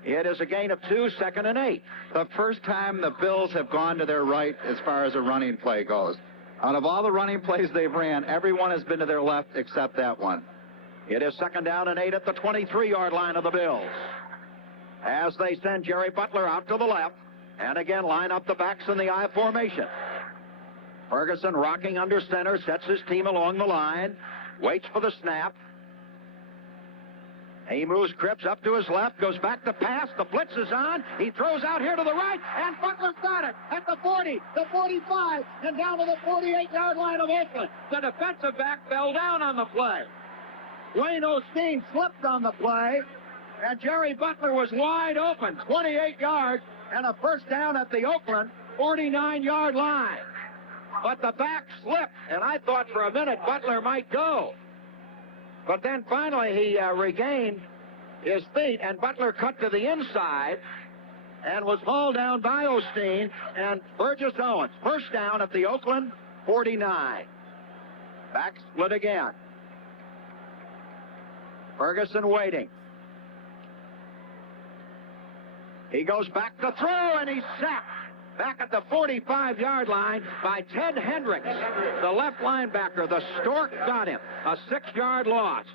It is a gain of 2, 2nd and 8. The first time the Bills have gone to their right as far as a running play goes. Out of all the running plays they've ran, everyone has been to their left except that one. It is 2nd down and 8 at the 23-yard line of the Bills. As they send Jerry Butler out to the left, and again line up the backs in the I formation. Ferguson rocking under center, sets his team along the line, waits for the snap. He moves Cribbs up to his left, goes back to pass, the blitz is on, he throws out here to the right, and Butler's got it at the 40, the 45, and down to the 48-yard line of Oakland. The defensive back fell down on the play. Wayne Osteen slipped on the play, and Jerry Butler was wide open, 28 yards, and a first down at the Oakland 49-yard line. But the back slipped, and I thought for a minute Butler might go. But then finally he regained his feet, and Butler cut to the inside and was hauled down by Osteen and Burgess Owens. First down at the Oakland 49. Back split again. Ferguson waiting. He goes back to throw, and he's sacked back at the 45-yard line by Ted Hendricks, the left linebacker. The Stork got him. A 6-yard loss.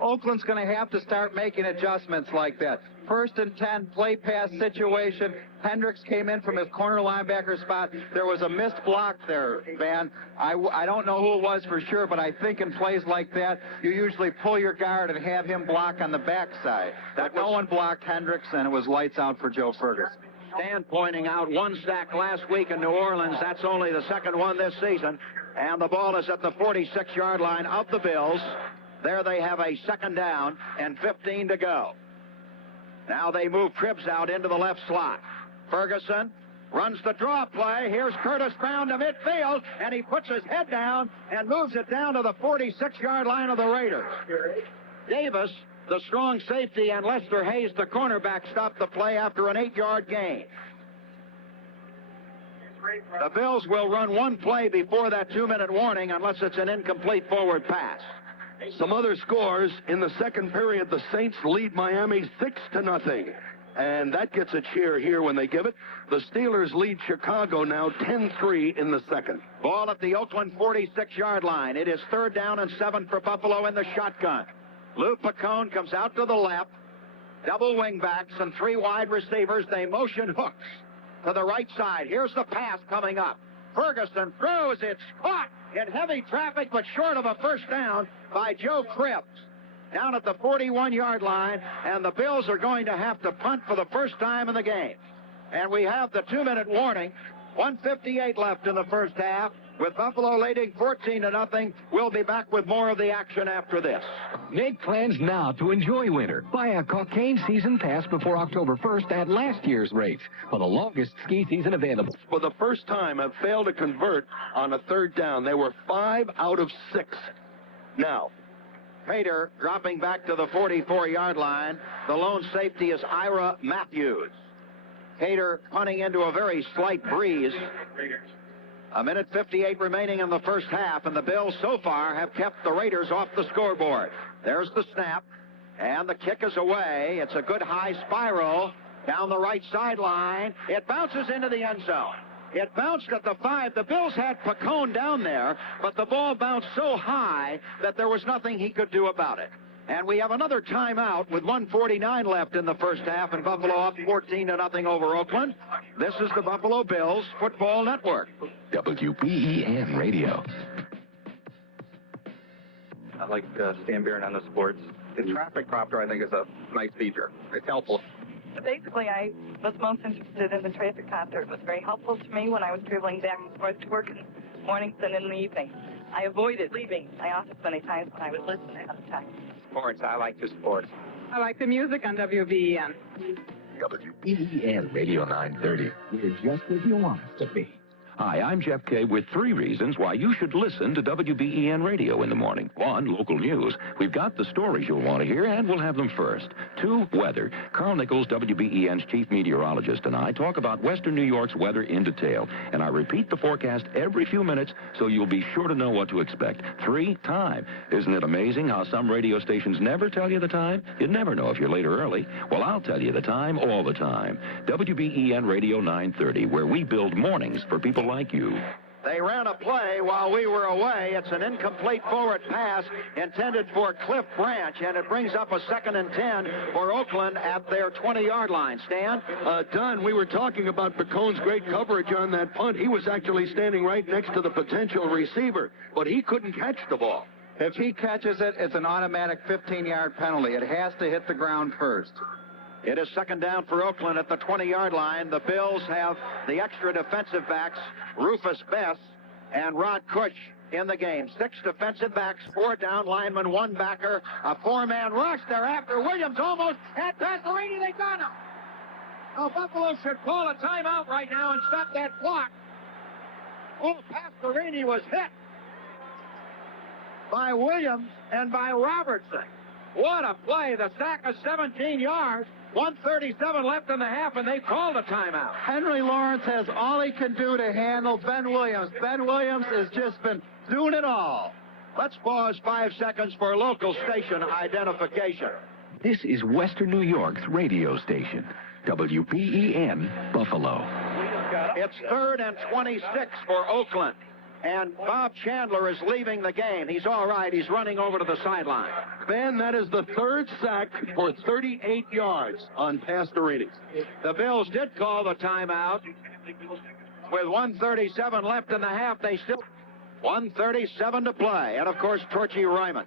Oakland's going to have to start making adjustments like that. 1st and 10, play pass situation. Hendricks came in from his corner linebacker spot. There was a missed block there, Van. I don't know who it was for sure, but I think in plays like that, you usually pull your guard and have him block on the backside. No one blocked Hendricks, and it was lights out for Joe Ferguson. Stan pointing out one sack last week in New Orleans. That's only the second one this season. And the ball is at the 46-yard line of the Bills. There they have a second down and 15 to go. Now they move Cribbs out into the left slot. Ferguson runs the draw play. Here's Curtis Brown to midfield, and he puts his head down and moves it down to the 46-yard line of the Raiders. Davis, the strong safety, and Lester Hayes, the cornerback, stopped the play after an 8-yard gain. The Bills will run one play before that 2-minute warning unless it's an incomplete forward pass. Some other scores in the second period. The Saints lead Miami 6-0. And that gets a cheer here when they give it. The Steelers lead Chicago now 10-3 in the second. Ball at the Oakland 46-yard line. It is 3rd down and 7 for Buffalo in the shotgun. Lou Picone comes out to the left. Double wingbacks and 3 wide receivers. They motion hooks to the right side. Here's the pass coming up. Ferguson throws. It's caught in heavy traffic, but short of a first down by Joe Cribbs. Down at the 41-yard line, and the Bills are going to have to punt for the first time in the game. And we have the 2-minute warning. 1:58 left in the first half. With Buffalo leading 14-0, we'll be back with more of the action after this. Make plans now to enjoy winter. Buy a Cocaine season pass before October 1st at last year's rates for the longest ski season available. For the first time, have failed to convert on a 3rd down. They were 5 out of 6. Now, Pater dropping back to the 44-yard line. The lone safety is Ira Matthews. Pater punting into a very slight breeze. 1:58 remaining in the first half, and the Bills so far have kept the Raiders off the scoreboard. There's the snap, and the kick is away. It's a good high spiral down the right sideline. It bounces into the end zone. It bounced at the 5. The Bills had Picone down there, but the ball bounced so high that there was nothing he could do about it. And we have another timeout with 1:49 left in the first half, and Buffalo up 14-0 over Oakland. This is the Buffalo Bills Football Network. WBEN Radio. I like Stan Barron on the sports. The traffic prompter, I think, is a nice feature. It's helpful. Basically, I was most interested in the traffic concert. It was very helpful to me when I was traveling back and forth to work in the mornings and in the evening. I avoided leaving my office many times when I was listening ahead of time. Sports, I like the sports. I like the music on WBEN. WBEN Radio 930. We're just where you want us to be. Hi, I'm Jeff Kay with 3 reasons why you should listen to WBEN Radio in the morning. 1, local news. We've got the stories you'll want to hear, and we'll have them first. 2, weather. Carl Nichols, WBEN's chief meteorologist, and I talk about western New York's weather in detail. And I repeat the forecast every few minutes, so you'll be sure to know what to expect. 3, time. Isn't it amazing how some radio stations never tell you the time? You never know if you're late or early. Well, I'll tell you the time all the time. WBEN Radio 930, where we build mornings for people like you. They ran a play while we were away. It's an incomplete forward pass intended for Cliff Branch, and it brings up a 2nd and 10 for Oakland at their 20-yard line. Stan? Don, we were talking about Picone's great coverage on that punt. He was actually standing right next to the potential receiver, but he couldn't catch the ball. If he catches it, it's an automatic 15-yard penalty. It has to hit the ground first. It is 2nd down for Oakland at the 20-yard line. The Bills have the extra defensive backs, Rufus Bess and Rod Cush, in the game. 6 defensive backs, 4 down linemen, 1 backer, a 4-man rush. They're after Williams almost at Pastorini. They got him. Now Buffalo should call a timeout right now and stop that clock. Oh, Pastorini was hit by Williams and by Robertson. What a play. The sack of 17 yards. 1:37 left in the half, and they called a timeout. Henry Lawrence has all he can do to handle Ben Williams. Ben Williams has just been doing it all. Let's pause 5 seconds for local station identification. This is Western New York's radio station, WBEN Buffalo. It's 3rd and 26 for Oakland. And Bob Chandler is leaving the game. He's all right. He's running over to the sideline. Ben, that is the 3rd sack for 38 yards on Pastorini. The Bills did call the timeout. With 1:37 left in the half, they still... 1:37 to play. And, of course, Torchy Ryman.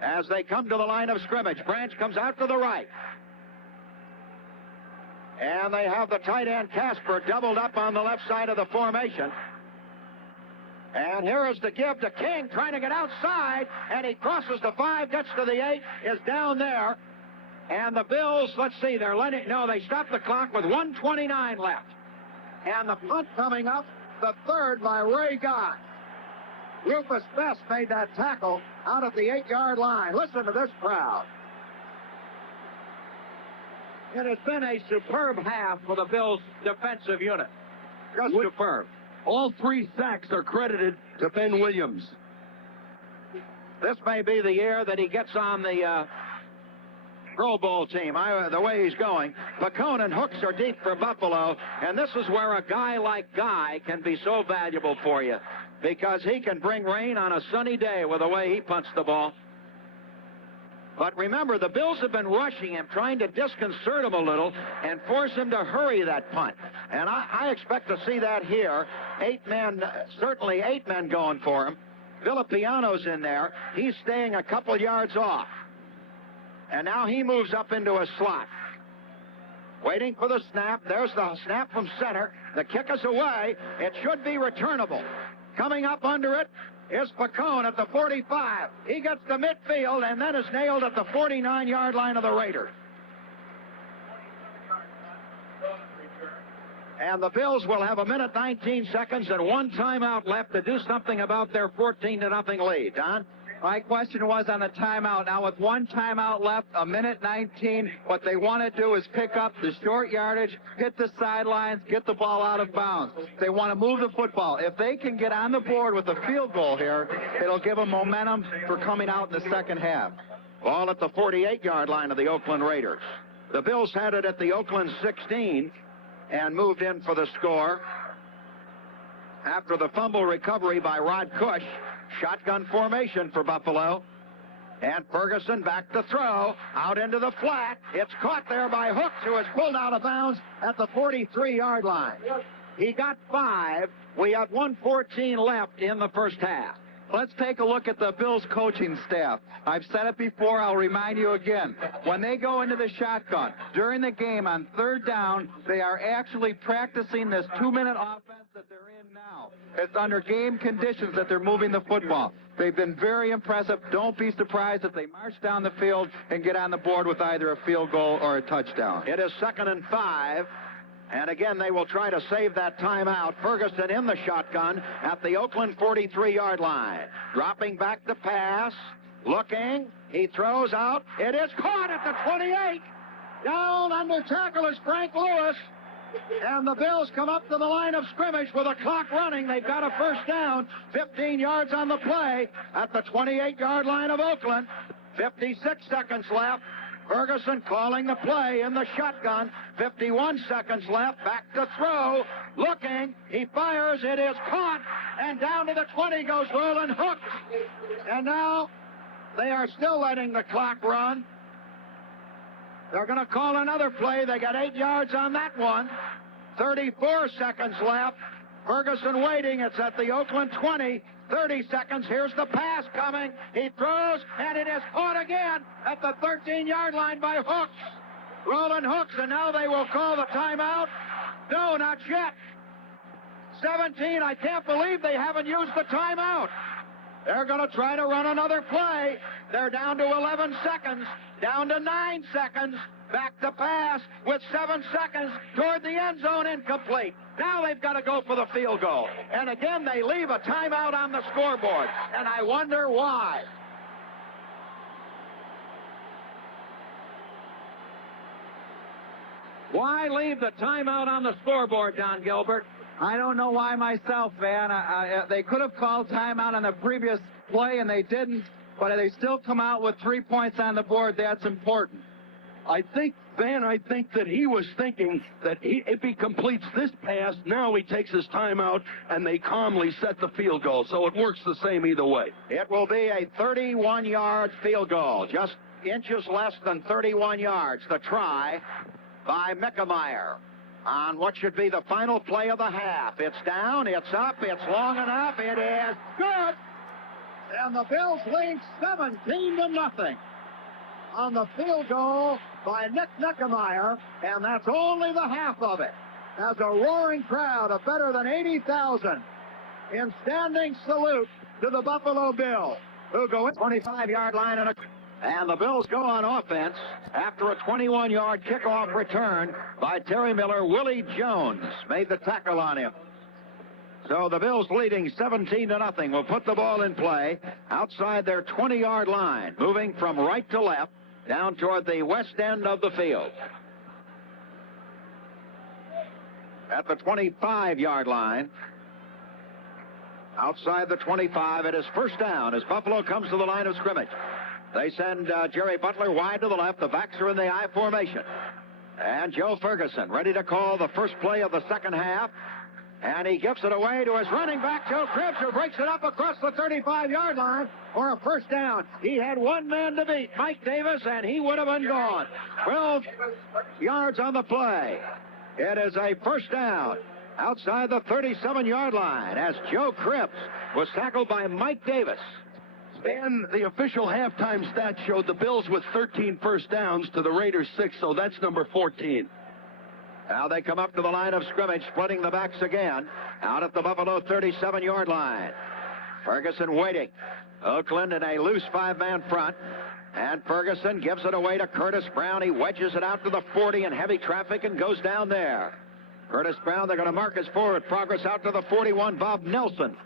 As they come to the line of scrimmage, Branch comes out to the right. And they have the tight end Casper doubled up on the left side of the formation. And here is the give to King, trying to get outside, and he crosses the 5, gets to the 8, is down there. And the Bills, let's see, they stopped the clock with 1:29 left. And the punt coming up, the third by Ray Guy. Rufus Best made that tackle out at the 8-yard line. Listen to this crowd. It has been a superb half for the Bills' defensive unit. Just superb. All 3 sacks are credited to Ben Williams. This may be the year that he gets on the Pro Bowl team. The way he's going, Pacone and Hooks are deep for Buffalo, and this is where a guy like Guy can be so valuable for you, because he can bring rain on a sunny day with the way he punts the ball. But remember, the Bills have been rushing him, trying to disconcert him a little and force him to hurry that punt. And I expect to see that here. 8 men, certainly 8 men going for him. Villapiano's in there. He's staying a couple yards off. And now he moves up into a slot. Waiting for the snap. There's the snap from center. The kick is away. It should be returnable. Coming up under it is Pacone at the 45. He gets to midfield and then is nailed at the 49-yard line of the Raiders. And the Bills will have 1:19 and 1 timeout left to do something about their 14-0 lead. Don? My question was on the timeout. Now with 1 timeout left, 1:19, what they want to do is pick up the short yardage, hit the sidelines, get the ball out of bounds. They want to move the football. If they can get on the board with a field goal here, it'll give them momentum for coming out in the second half. Ball at the 48-yard line of the Oakland Raiders. The Bills had it at the Oakland 16 and moved in for the score. After the fumble recovery by Rod Cush, shotgun formation for Buffalo. And Ferguson back to throw, out into the flat. It's caught there by Hooks, who is pulled out of bounds at the 43-yard line. He got 5. We have 1:14 left in the first half. Let's take a look at the Bills coaching staff. I've said it before, I'll remind you again. When they go into the shotgun, during the game on 3rd down, they are actually practicing this 2-minute offense that they're in now. It's under game conditions that they're moving the football. They've been very impressive. Don't be surprised if they march down the field and get on the board with either a field goal or a touchdown. It is 2nd and 5. And again, they will try to save that timeout. Ferguson in the shotgun at the Oakland 43-yard line. Dropping back to pass. Looking. He throws out. It is caught at the 28. Down under tackle is Frank Lewis. And the Bills come up to the line of scrimmage with a clock running. They've got a first down. 15 yards on the play at the 28-yard line of Oakland. 56 seconds left. Ferguson calling the play in the shotgun. 51 seconds left. Back to throw. Looking. He fires. It is caught. And down to the 20 goes Roland Hooks. And now they are still letting the clock run. They're going to call another play. They got 8 yards on that one. 34 seconds left. Ferguson waiting. It's at the Oakland 20. 30 seconds. Here's the pass coming. He throws, and it is caught again at the 13-yard line by Hooks. Roland Hooks, and now they will call the timeout. No, not yet. 17. I can't believe they haven't used the timeout. They're going to try to run another play. They're down to 11 seconds. Down to 9 seconds. Back to pass with 7 seconds toward the end zone, incomplete. Now they've got to go for the field goal. And again, they leave a timeout on the scoreboard. And I wonder why. Why leave the timeout on the scoreboard, Don Gilbert? I don't know why myself, Van. They could have called timeout on the previous play, and they didn't. But they still come out with 3 points on the board. That's important. I think that he was thinking that if he completes this pass, now he takes his timeout, and they calmly set the field goal. So it works the same either way. It will be a 31-yard field goal, just inches less than 31 yards. The try by Mickemeyer on what should be the final play of the half. It's down, it's up, it's long enough, it is good. And the Bills lead 17-0 on the field goal by Nick Neckemeyer, and that's only the half of it. As a roaring crowd of better than 80,000 in standing salute to the Buffalo Bills, who go in 25-yard line and the Bills go on offense after a 21-yard kickoff return by Terry Miller. Willie Jones made the tackle on him. So the Bills leading 17-0 will put the ball in play outside their 20-yard line, moving from right to left down toward the west end of the field. At the 25-yard line, outside the 25, it is first down as Buffalo comes to the line of scrimmage. They send Jerry Butler wide to the left. The backs are in the I formation. And Joe Ferguson ready to call the first play of the second half. And he gives it away to his running back, Joe Cribbs, who breaks it up across the 35-yard line for a first down. He had one man to beat, Mike Davis, and he would have been gone. 12 yards on the play. It is a first down outside the 37-yard line as Joe Cribbs was tackled by Mike Davis. And the official halftime stats showed the Bills with 13 first downs to the Raiders 6, so that's number 14. Now they come up to the line of scrimmage, splitting the backs again, out at the Buffalo 37-yard line. Ferguson waiting. Oakland in a loose five-man front. And Ferguson gives it away to Curtis Brown. He wedges it out to the 40 in heavy traffic and goes down there. Curtis Brown, they're going to mark his forward progress out to the 41. Bob Nelson,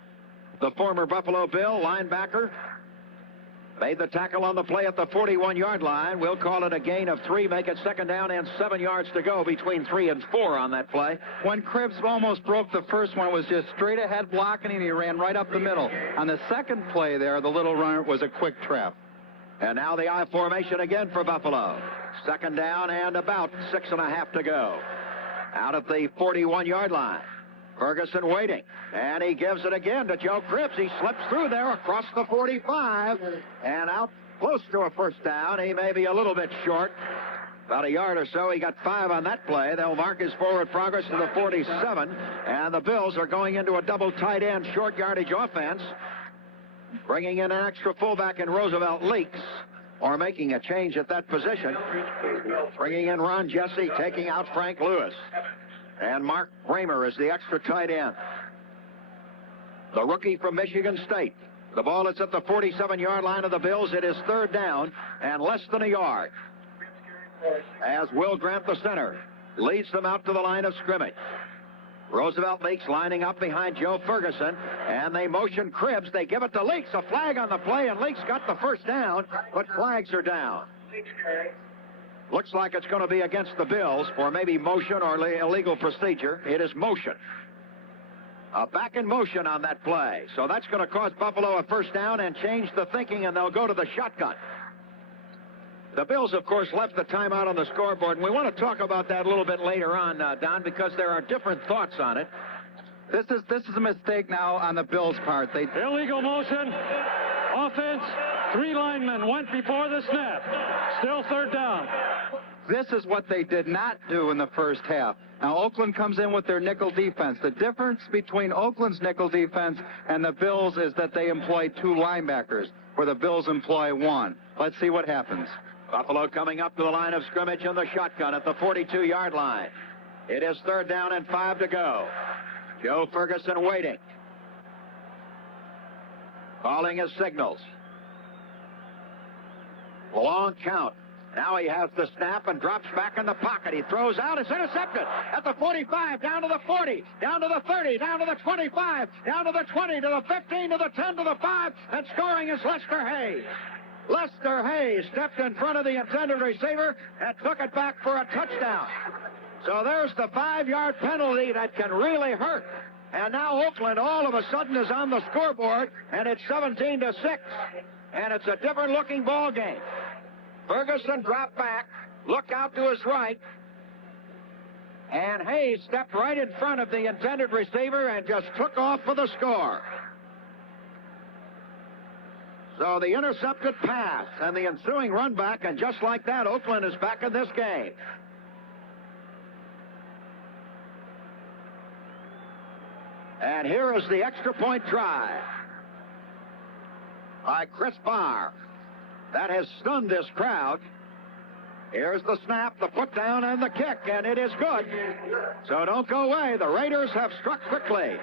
the former Buffalo Bill linebacker, made the tackle on the play at the 41-yard line. We'll call it a gain of 3, make it second down and 7 yards to go between 3 and 4 on that play. When Cribbs almost broke the first one, it was just straight ahead blocking, and he ran right up the middle. On the second play there, the little runner was a quick trap. And now the I formation again for Buffalo. Second down and about 6.5 to go. Out at the 41-yard line. Ferguson waiting, and he gives it again to Joe Cribbs. He slips through there across the 45 and out close to a first down. He may be a little bit short, about a yard or so. He got 5 on that play. They'll mark his forward progress to the 47, and the Bills are going into a double tight end short yardage offense, bringing in an extra fullback in Roosevelt Leaks, or making a change at that position, bringing in Ron Jesse, taking out Frank Lewis. And Mark Bramer is the extra tight end. The rookie from Michigan State. The ball is at the 47-yard line of the Bills. It is third down and less than a yard. As Will Grant, the center, leads them out to the line of scrimmage. Roosevelt Leaks lining up behind Joe Ferguson, and they motion Cribbs. They give it to Leaks. A flag on the play, and Leaks got the first down, but flags are down. Looks like it's going to be against the Bills for maybe motion or illegal procedure. It is motion. Back in motion on that play. So that's going to cost Buffalo a first down and change the thinking, and they'll go to the shotgun. The Bills, of course, left the timeout on the scoreboard, and we want to talk about that a little bit later on, Don, because there are different thoughts on it. This is a mistake now on the Bills' part. Illegal motion. Offense. 3 linemen went before the snap. Still third down. This is what they did not do in the first half. Now, Oakland comes in with their nickel defense. The difference between Oakland's nickel defense and the Bills is that they employ 2 linebackers, where the Bills employ 1. Let's see what happens. Buffalo coming up to the line of scrimmage in the shotgun at the 42-yard line. It is third down and 5 to go. Joe Ferguson waiting. Calling his signals. Long count. Now he has the snap and drops back in the pocket. He throws out. It's intercepted at the 45, down to the 40, down to the 30, down to the 25, down to the 20, to the 15, to the 10, to the 5, and scoring is Lester Hayes. Lester Hayes stepped in front of the intended receiver and took it back for a touchdown. So there's the 5-yard penalty that can really hurt. And now Oakland all of a sudden is on the scoreboard, and it's 17-6. And it's a different-looking ball game. Ferguson dropped back, looked out to his right, and Hayes stepped right in front of the intended receiver and just took off for the score. So the intercepted pass and the ensuing run back, and just like that, Oakland is back in this game. And here is the extra point try by Chris Barr. That has stunned this crowd. Here's the snap, the put down, and the kick, and it is good. So don't go away. The Raiders have struck quickly.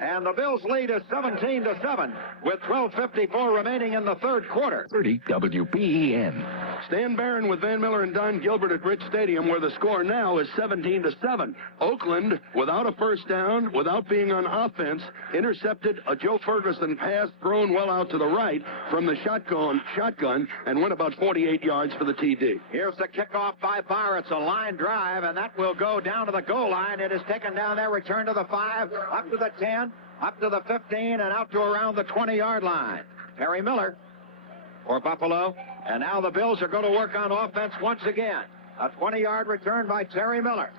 And the Bills' lead is 17-7 with 12:54 remaining in the third quarter. 30 WBEN. Stan Barron with Van Miller and Don Gilbert at Rich Stadium, where the score now is 17-7. Oakland, without a first down, without being on offense, intercepted a Joe Ferguson pass thrown well out to the right from the shotgun, and went about 48 yards for the TD. Here's the kickoff by Barr. It's a line drive, and that will go down to the goal line. It is taken down there, return to the 5, up to the 10, up to the 15, and out to around the 20-yard line. Terry Miller for Buffalo. And now the Bills are going to work on offense once again. A 20-yard return by Terry Miller.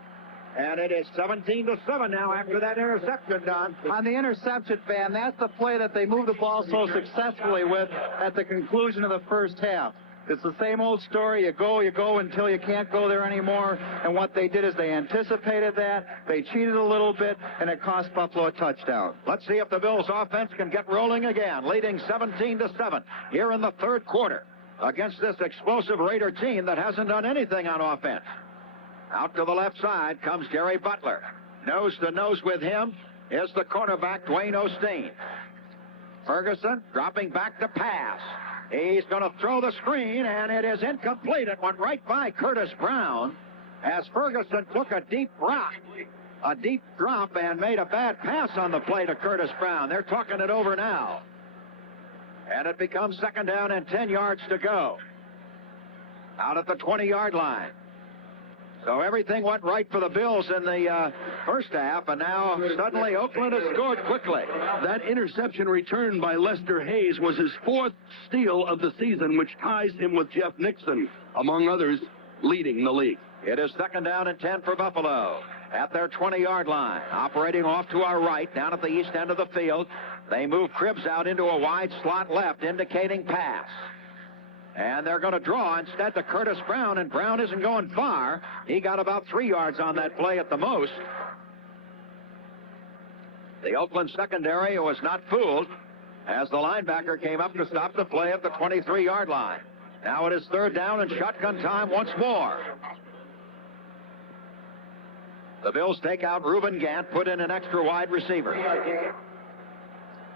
And it is 17-7 now after that interception, Don. On the interception, Van, that's the play that they moved the ball so successfully with at the conclusion of the first half. It's the same old story. You go until you can't go there anymore. And what they did is they anticipated that. They cheated a little bit, and it cost Buffalo a touchdown. Let's see if the Bills' offense can get rolling again, leading 17-7 here in the third quarter against this explosive Raider team that hasn't done anything on offense. Out to the left side comes Jerry Butler. Nose to nose with him is the cornerback, Dwayne Osteen. Ferguson dropping back to pass. He's going to throw the screen, and it is incomplete. It went right by Curtis Brown as Ferguson took a deep drop, and made a bad pass on the play to Curtis Brown. They're talking it over now. And it becomes second down and 10 yards to go. Out at the 20-yard line. So everything went right for the Bills in the first half, and now suddenly Oakland has scored quickly. That interception return by Lester Hayes was his 4th steal of the season, which ties him with Jeff Nixon, among others, leading the league. It is second down and 10 for Buffalo at their 20-yard line. Operating off to our right, down at the east end of the field. They move Cribbs out into a wide slot left, indicating pass. And they're going to draw instead to Curtis Brown, and Brown isn't going far. He got about 3 yards on that play at the most. The Oakland secondary was not fooled as the linebacker came up to stop the play at the 23-yard line. Now it is third down and shotgun time once more. The Bills take out Reuben Gant, put in an extra wide receiver.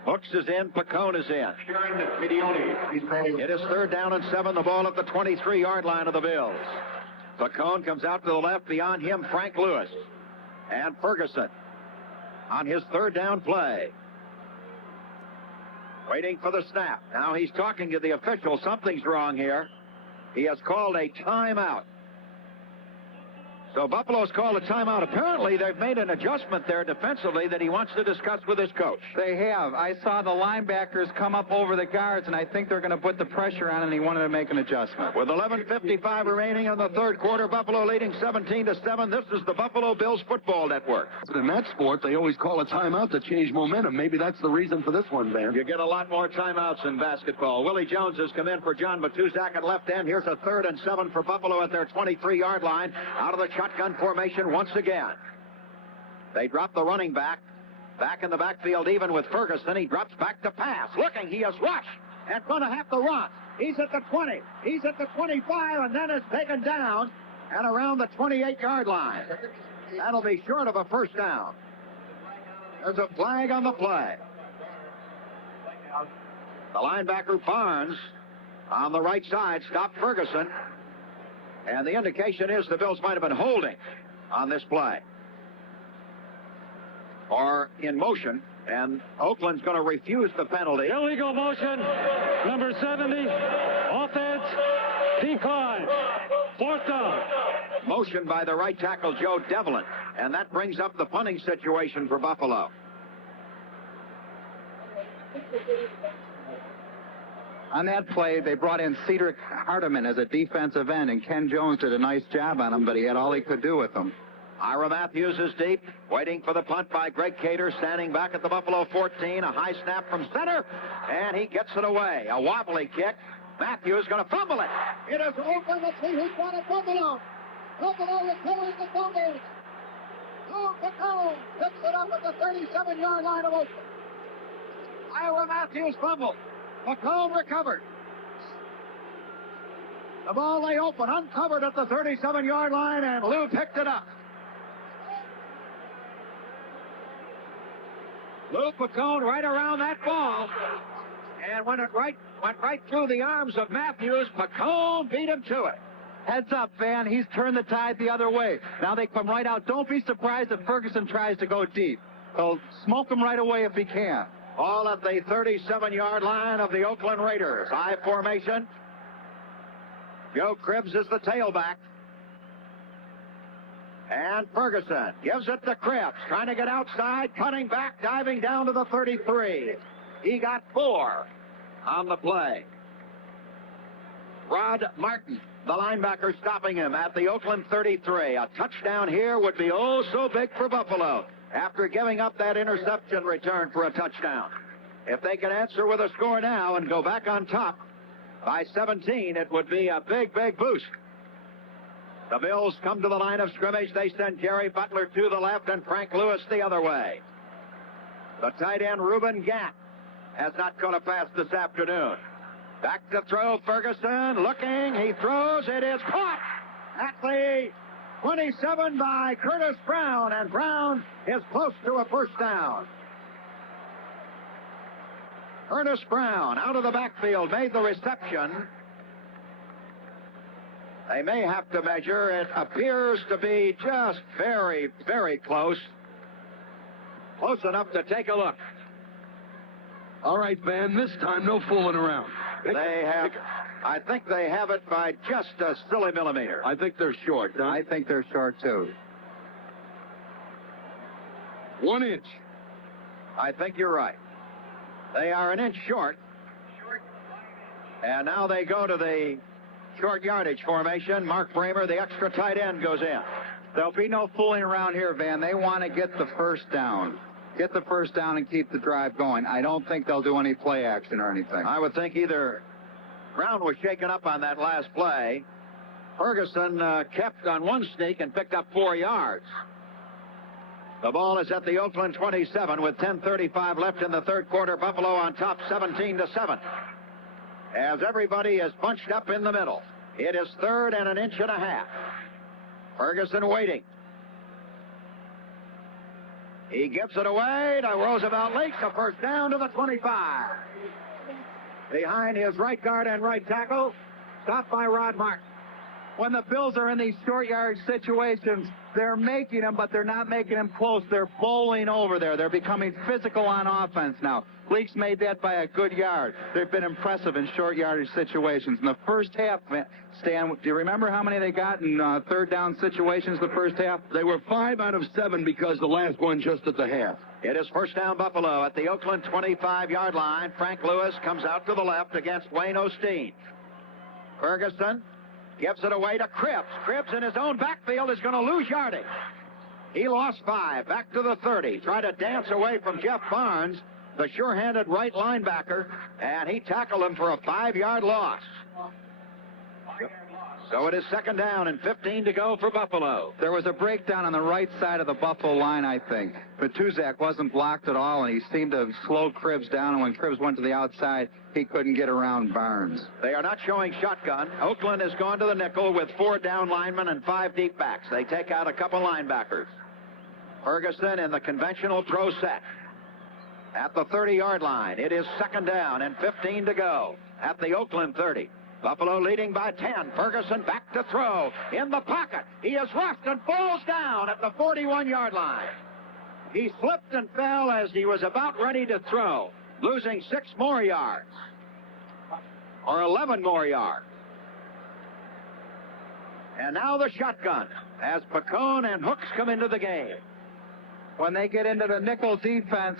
Hooks is in, Pacone is in. It is third down and 7, the ball at the 23-yard line of the Bills. Pacone comes out to the left, beyond him Frank Lewis. And Ferguson on his third down play. Waiting for the snap. Now he's talking to the official. Something's wrong here. He has called a timeout. So Buffalo's called a timeout. Apparently, they've made an adjustment there defensively that he wants to discuss with his coach. They have. I saw the linebackers come up over the guards, and I think they're going to put the pressure on, and he wanted to make an adjustment. With 11:55 remaining in the third quarter, Buffalo leading 17-7. This is the Buffalo Bills Football Network. But in that sport, they always call a timeout to change momentum. Maybe that's the reason for this one, Van. You get a lot more timeouts in basketball. Willie Jones has come in for John Matuzak at left end. Here's a 3rd and 7 for Buffalo at their 23-yard line. Out of the shotgun formation once again. They drop the running back in the backfield even with Ferguson. He drops back to pass. Looking, he is rushed and going to have to run. He's at the 20. He's at the 25, and then is taken down and around the 28-yard line. That'll be short of a first down. There's a flag on the play. The linebacker Barnes on the right side stopped Ferguson. And the indication is the Bills might have been holding on this play. Or in motion, and Oakland's going to refuse the penalty. Illegal motion, number 70, offense, decline, 4th down. Motion by the right tackle, Joe Devlin, and that brings up the punting situation for Buffalo. On that play, they brought in Cedric Hardiman as a defensive end, and Ken Jones did a nice job on him, but he had all he could do with him. Ira Matthews is deep, waiting for the punt by Greg Cater, standing back at the Buffalo 14. A high snap from center, and he gets it away. A wobbly kick. Matthews going to fumble it. It is open. Let's see who's got it. Buffalo. Buffalo recovering the fumble. Oh, Pacone picks it up at the 37-yard line of Oakland. Ira Matthews fumbled. Pacone recovered. The ball lay open, uncovered at the 37-yard line, and Lou picked it up. Lou Picone right around that ball. And when it went right through the arms of Matthews, Picone beat him to it. Heads up, Van. He's turned the tide the other way. Now they come right out. Don't be surprised if Ferguson tries to go deep. He'll smoke him right away if he can. All at the 37-yard line of the Oakland Raiders. I formation. Joe Cribbs is the tailback. And Ferguson gives it to Cribbs. Trying to get outside, cutting back, diving down to the 33. He got 4 on the play. Rod Martin, the linebacker, stopping him at the Oakland 33. A touchdown here would be oh so big for Buffalo after giving up that interception return for a touchdown. If they can answer with a score now and go back on top by 17, it would be a big, big boost. The Bills come to the line of scrimmage. They send Jerry Butler to the left and Frank Lewis the other way. The tight end, Reuben Gatt, has not caught a pass this afternoon. Back to throw, Ferguson looking, he throws, it is caught at the 27 by Curtis Brown, and Brown is close to a first down. Curtis Brown out of the backfield made the reception. They may have to measure. It appears to be just very, very close. Close enough to take a look. All right, Van, this time no fooling around. I think they have it by just a silly millimeter. I think they're short. Huh? I think they're short, too. 1 inch. I think you're right. They are an inch short. And now they go to the short yardage formation. Mark Bramer, the extra tight end, goes in. There'll be no fooling around here, Van. They want to get the first down. Get the first down and keep the drive going. I don't think they'll do any play action or anything. I would think either Brown was shaken up on that last play. Ferguson kept on one sneak and picked up 4 yards. The ball is at the Oakland 27 with 10:35 left in the third quarter. Buffalo on top 17-7. As everybody is bunched up in the middle. It is 3rd and an inch and a half. Ferguson waiting. He gives it away to Roosevelt Leaks, a first down to the 25. Behind his right guard and right tackle, stopped by Rod Martin. When the Bills are in these short yardage situations, they're making them, but they're not making them close. They're bowling over there. They're becoming physical on offense now. Leaks made that by a good yard. They've been impressive in short yardage situations. In the first half, Stan, do you remember how many they got in third down situations the first half? They were 5 out of 7 because the last one just at the half. It is first down Buffalo at the Oakland 25-yard line. Frank Lewis comes out to the left against Wayne Osteen. Ferguson gives it away to Cribbs. Cribbs in his own backfield is going to lose yardage. He lost 5. Back to the 30. Tried to dance away from Jeff Barnes, the sure-handed right linebacker, and he tackled him for a 5-yard loss. So it is second down and 15 to go for Buffalo. There was a breakdown on the right side of the Buffalo line, I think. But Tuzak wasn't blocked at all, and he seemed to slow Cribbs down, and when Cribbs went to the outside, he couldn't get around Barnes. They are not showing shotgun. Oakland has gone to the nickel with 4 down linemen and 5 deep backs. They take out a couple linebackers. Ferguson in the conventional pro set. At the 30-yard line, it is second down and 15 to go at the Oakland 30. Buffalo leading by 10. Ferguson back to throw. In the pocket. He is roughed and falls down at the 41-yard line. He slipped and fell as he was about ready to throw, losing 6 more yards. Or 11 more yards. And now the shotgun as Picone and Hooks come into the game. When they get into the nickel defense,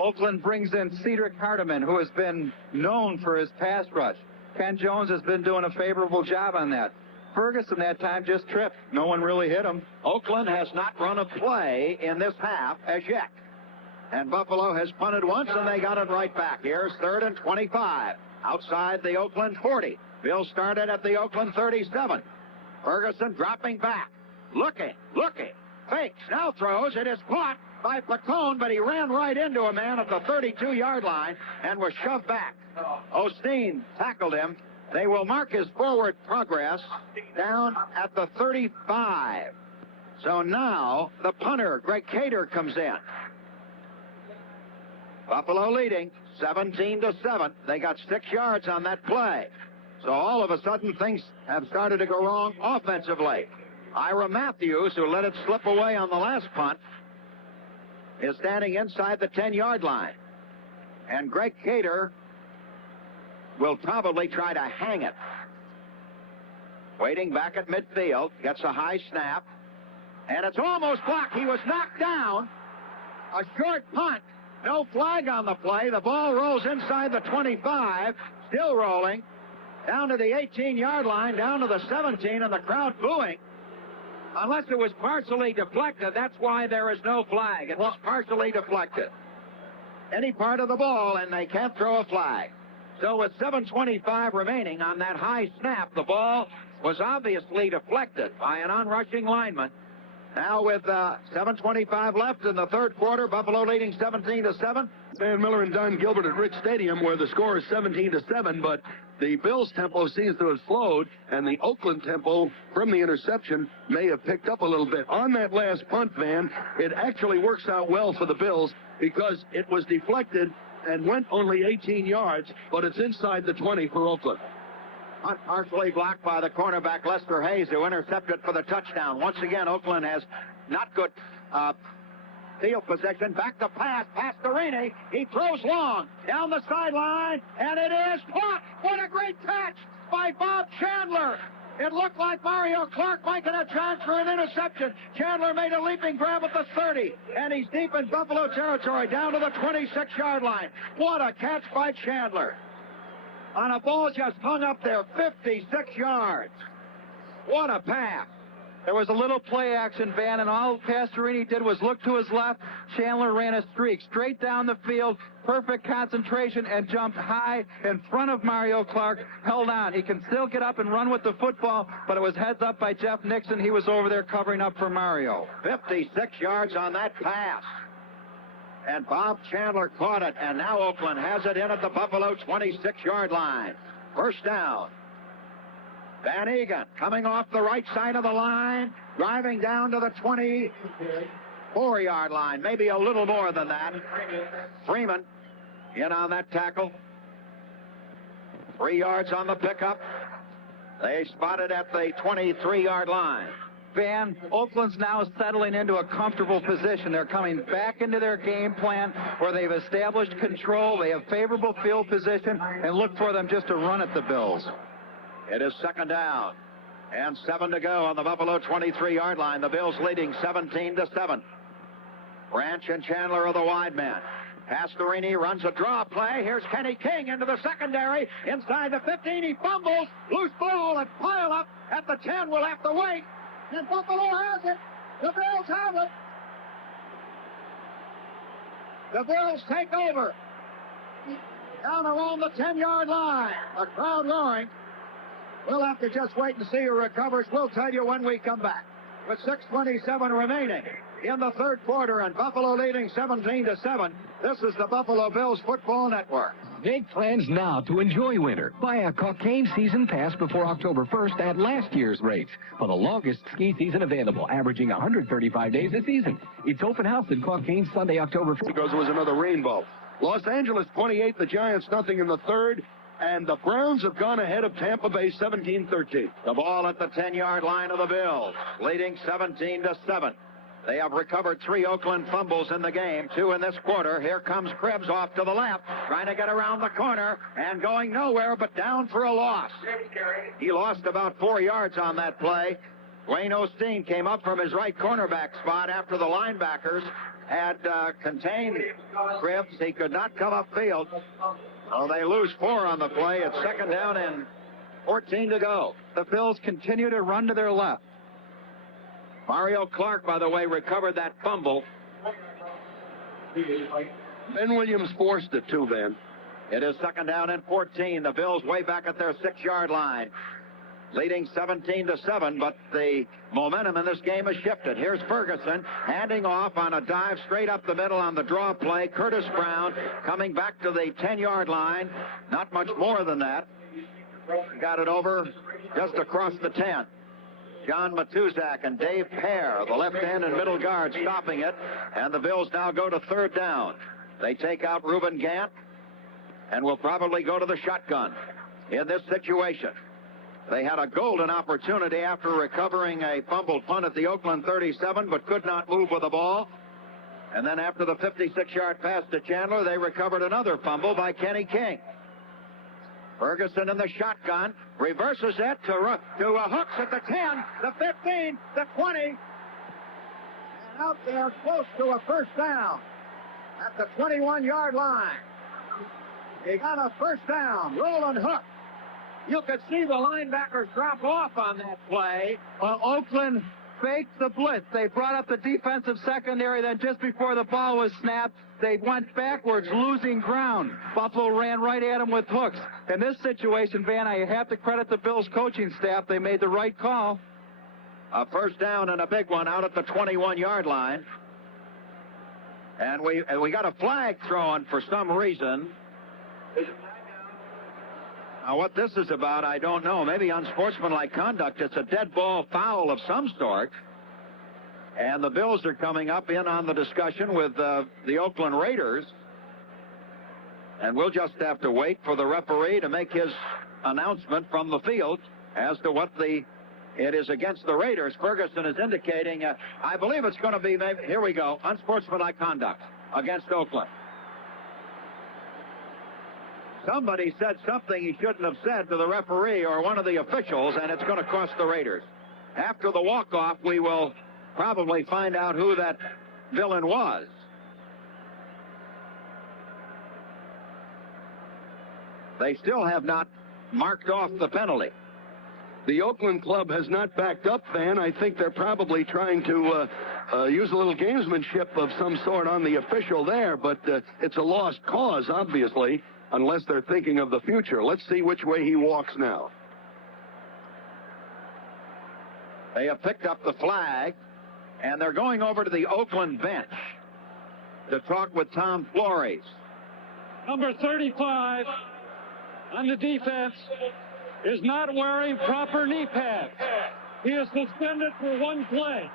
Oakland brings in Cedric Hardiman, who has been known for his pass rush. Ken Jones has been doing a favorable job on that. Ferguson that time just tripped. No one really hit him. Oakland has not run a play in this half as yet. And Buffalo has punted once, and they got it right back. Here's 3rd and 25 outside the Oakland 40. Bill started at the Oakland 37. Ferguson dropping back. Looking. Fakes. Now throws. It is caught by Picone, but he ran right into a man at the 32-yard line and was shoved back. Osteen tackled him, They will mark his forward progress down at the 35. So now the punter, Greg Cater, comes in. Buffalo leading 17-7. They got 6 yards on that play. So all of a sudden things have started to go wrong offensively. Ira Matthews, who let it slip away on the last punt, is standing inside the 10-yard line. And Greg Cater will probably try to hang it. Waiting back at midfield, gets a high snap, and it's almost blocked. He was knocked down. A short punt. No flag on the play. The ball rolls inside the 25, still rolling, down to the 18-yard line, down to the 17, and the crowd booing. Unless it was partially deflected, that's why there is no flag. It was partially deflected. Any part of the ball, and they can't throw a flag. So with 7:25 remaining on that high snap, the ball was obviously deflected by an onrushing lineman. Now with 7:25 left in the third quarter, Buffalo leading 17-7. Van Miller and Don Gilbert at Rich Stadium, where the score is 17-7, but the Bills' tempo seems to have slowed, and the Oakland tempo from the interception may have picked up a little bit. On that last punt, Van, it actually works out well for the Bills because it was deflected and went only 18 yards, but it's inside the 20 for Oakland. Partially blocked by the cornerback Lester Hayes, who intercepted for the touchdown. Once again, Oakland has not good field possession. Back to pass to Rini. He throws long down the sideline, and it is caught. What a great catch by Bob Chandler. It looked like Mario Clark making a chance for an interception. Chandler made a leaping grab at the 30, and he's deep in Buffalo territory, down to the 26-yard line. What a catch by Chandler. On a ball just hung up there, 56 yards. What a pass. There was a little play action, Van, and all Pastorini did was look to his left. Chandler ran a streak straight down the field, perfect concentration, and jumped high in front of Mario Clark, held on. He can still get up and run with the football, but it was heads up by Jeff Nixon. He was over there covering up for Mario. 56 yards on that pass. And Bob Chandler caught it, and now Oakland has it in at the Buffalo 26-yard line. First down. Van Egan coming off the right side of the line, driving down to the 24-yard line, maybe a little more than that. Freeman in on that tackle. 3 yards on the pickup. They spotted at the 23-yard line. Van, Oakland's now settling into a comfortable position. They're coming back into their game plan where they've established control. They have favorable field position, and look for them just to run at the Bills. It is second down and 7 to go on the Buffalo 23-yard line. The Bills leading 17-7. Branch and Chandler are the wide men. Pastorini runs a draw play. Here's Kenny King into the secondary. Inside the 15, he fumbles. Loose ball and pile up at the 10. We'll have to wait. And Buffalo has it. The Bills have it. The Bills take over. Down around the 10-yard line. A crowd roaring. We'll have to just wait and see who recovers. We'll tell you when we come back. With 6:27 remaining in the third quarter and Buffalo leading 17-7, this is the Buffalo Bills Football Network. Make plans now to enjoy winter. Buy a Cockaigne season pass before October 1st at last year's rates for the longest ski season available, averaging 135 days a season. It's open house at Cockaigne Sunday, October 1st. Because it was another rainbow. Los Angeles 28, the Giants nothing in the third. And the Browns have gone ahead of Tampa Bay 17-13. The ball at the 10-yard line of the Bills, leading 17-7. They have recovered 3 Oakland fumbles in the game, 2 in this quarter. Here comes Krebs off to the left, trying to get around the corner and going nowhere but down for a loss. He lost about 4 yards on that play. Wayne Osteen came up from his right cornerback spot after the linebackers had contained Krebs. He could not come upfield. Oh, they lose 4 on the play. It's second down and 14 to go. The Bills continue to run to their left. Mario Clark, by the way, recovered that fumble. Ben Williams forced it too, Van. It is second down and 14. The Bills way back at their 6-yard line. Leading 17-7, but the momentum in this game has shifted. Here's Ferguson handing off on a dive straight up the middle on the draw play. Curtis Brown coming back to the 10-yard line. Not much more than that. got it over just across the 10. John Matuzak and Dave Pear, the left end and middle guard, stopping it. And the Bills now go to third down. They take out Reuben Gant and will probably go to the shotgun in this situation. They had a golden opportunity after recovering a fumbled punt at the Oakland 37, but could not move with the ball. And then after the 56-yard pass to Chandler, they recovered another fumble by Kenny King. Ferguson in the shotgun, reverses it to Hooks at the 10, the 15, the 20, and out there close to a first down at the 21-yard line. He got a first down. Roland Hook. You could see the linebackers drop off on that play. Oakland faked the blitz. They brought up the defensive secondary. Then just before the ball was snapped, they went backwards, losing ground. Buffalo ran right at him with Hooks. In this situation, Van, I have to credit the Bills coaching staff. They made the right call. A first down and a big one out at the 21-yard line. And we got a flag thrown for some reason. Now, what this is about, I don't know. Maybe unsportsmanlike conduct. It's a dead ball foul of some sort. And the Bills are coming up in on the discussion with the Oakland Raiders. And we'll just have to wait for the referee to make his announcement from the field as to what it is against the Raiders. Ferguson is indicating, I believe it's going to be, maybe, here we go, unsportsmanlike conduct against Oakland. Somebody said something he shouldn't have said to the referee or one of the officials, and it's going to cost the Raiders. After the walk-off, we will probably find out who that villain was. They still have not marked off the penalty. The Oakland club has not backed up, Van. I think they're probably trying to use a little gamesmanship of some sort on the official there, but it's a lost cause, obviously, unless they're thinking of the future. Let's see which way he walks now. They have picked up the flag, and they're going over to the Oakland bench to talk with Tom Flores. Number 35 on the defense is not wearing proper knee pads. He is suspended for one play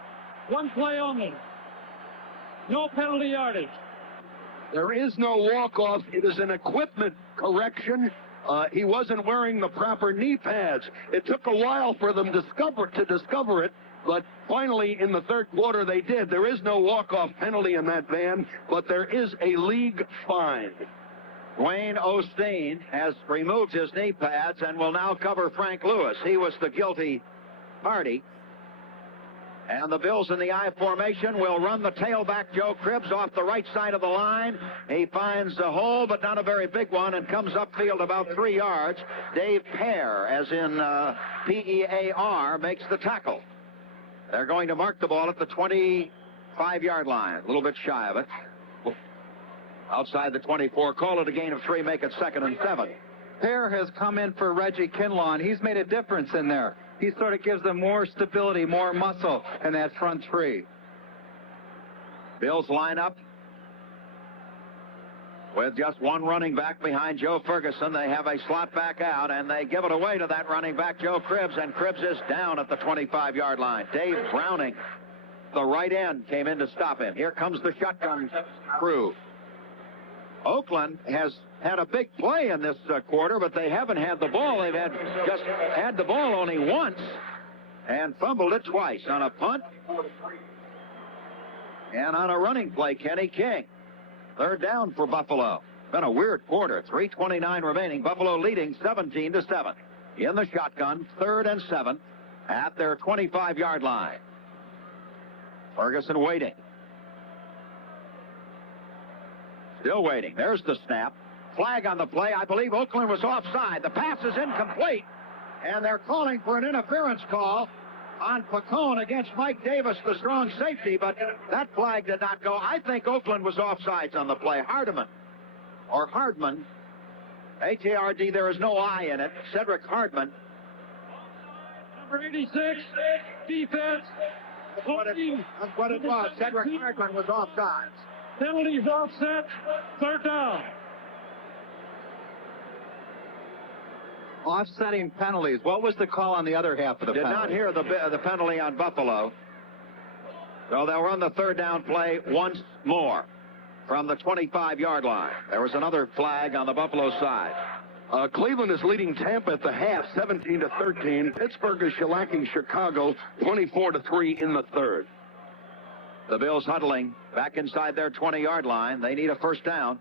only. No penalty yardage. There is no walk-off. It is an equipment correction. He wasn't wearing the proper knee pads. It took a while for them to discover it, but finally in the third quarter they did. There is no walk-off penalty in that, Van, but there is a league fine. Dwayne Osteen has removed his knee pads and will now cover Frank Lewis. He was the guilty party. And the Bills in the I formation will run the tailback Joe Cribbs off the right side of the line. He finds a hole, but not a very big one, and comes upfield about 3 yards. Dave Pear, as in P-E-A-R, makes the tackle. They're going to mark the ball at the 25-yard line, a little bit shy of it. Outside the 24, call it a gain of 3, make it 2nd and 7. Pear has come in for Reggie Kinlaw, and he's made a difference in there. He sort of gives them more stability, more muscle in that front three. Bills line up with just one running back behind Joe Ferguson. They have a slot back out, and they give it away to that running back, Joe Cribbs, and Cribbs is down at the 25-yard line. Dave Browning, the right end, came in to stop him. Here comes the shotgun crew. Oakland has had a big play in this quarter, but they haven't had the ball. They've just had the ball only once and fumbled it twice on a punt and on a running play. Kenny King. Third down for Buffalo. Been a weird quarter. 3:29 remaining. Buffalo leading 17-7. In the shotgun, 3rd and 7 at their 25-yard line. Ferguson waiting. Still waiting. There's the snap. Flag on the play. I believe Oakland was offside. The pass is incomplete, and they're calling for an interference call on Pacone against Mike Davis, the strong safety, but that flag did not go. I think Oakland was offsides on the play. Hardman, H-A-R-D, there is no I in it. Cedric Hardman. Number 86, defense. That's what it was. Cedric Hardman was offsides. Penalties offset, 3rd down. offsetting penalties. What was the call on the other half of the penalty? Did not hear the penalty on Buffalo. So they'll run the third down play once more from the 25-yard line. There was another flag on the Buffalo side. Cleveland is leading Tampa at the half, 17-13. Pittsburgh is shellacking Chicago, 24-3 in the third. The Bills huddling back inside their 20-yard line. They need a first down.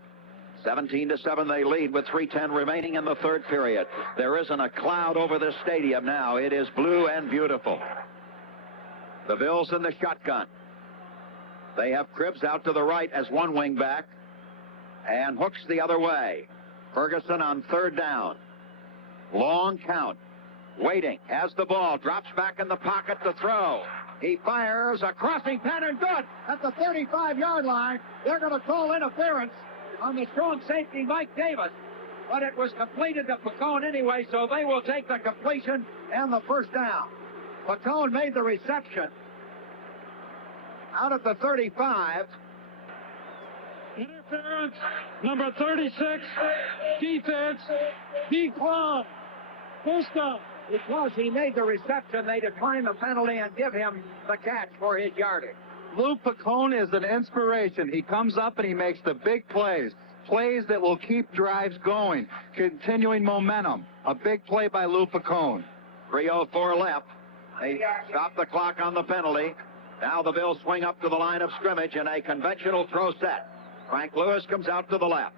17-7 they lead with 3:10 remaining in the third period. There isn't a cloud over this stadium now. It is blue and beautiful. The Bills in the shotgun. They have Cribbs out to the right as one wing back and Hooks the other way. Ferguson on third down. Long count. Waiting. Has the ball. Drops back in the pocket to throw. He fires a crossing pattern. Good. At the 35-yard line. They're going to call interference on the strong safety Mike Davis. But it was completed to Pacone anyway, so they will take the completion and the first down. Pacone made the reception out at the 35. Interference, number 36, defense, decline. First down. Because he made the reception, they decline the penalty and give him the catch for his yardage. Lou Pacone is an inspiration. He comes up and he makes the big plays. Plays that will keep drives going, continuing momentum. A big play by Lou Pacone. 3:04 left. They stop the clock on the penalty. Now the Bills swing up to the line of scrimmage in a conventional throw set. Frank Lewis comes out to the left.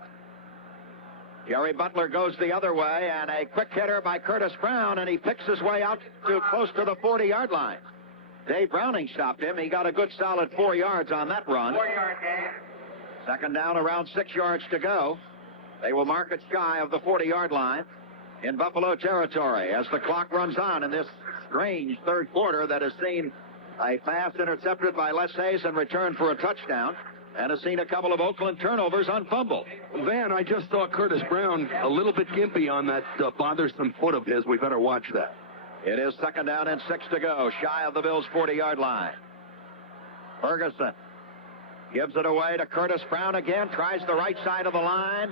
Jerry Butler goes the other way, and a quick hitter by Curtis Brown, and he picks his way out to close to the 40-yard line. Dave Browning stopped him. He got a good solid 4 yards on that run. 4-yard gain. Second down, around 6 yards to go. They will mark it shy of the 40-yard line in Buffalo territory as the clock runs on in this strange third quarter that has seen a pass intercepted by Les Hayes and returned for a touchdown, and has seen a couple of Oakland turnovers unfumbled. Van, I just saw Curtis Brown a little bit gimpy on that bothersome foot of his. We better watch that. It is second down and 6 to go, shy of the Bills' 40-yard line. Ferguson gives it away to Curtis Brown again, tries the right side of the line,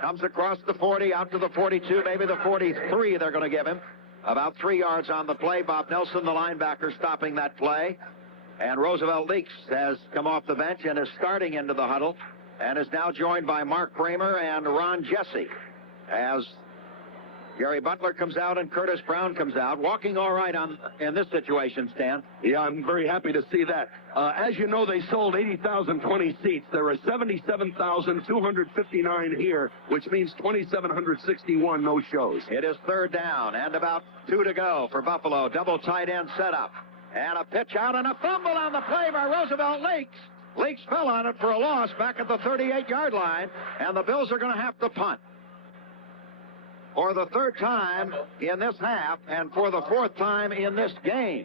comes across the 40, out to the 42, maybe the 43 they're going to give him. About 3 yards on the play. Bob Nelson, the linebacker, stopping that play. And Roosevelt Leaks has come off the bench and is starting into the huddle and is now joined by Mark Kramer and Ron Jesse as Gary Butler comes out and Curtis Brown comes out. Walking all right in this situation, Stan. Yeah, I'm very happy to see that. As you know, they sold 80,020 seats. There are 77,259 here, which means 2,761 no-shows. It is third down and about 2 to go for Buffalo. Double tight end setup. And a pitch out and a fumble on the play by Roosevelt Leaks. Leaks fell on it for a loss back at the 38-yard line, and the Bills are going to have to punt. For the third time in this half and for the fourth time in this game.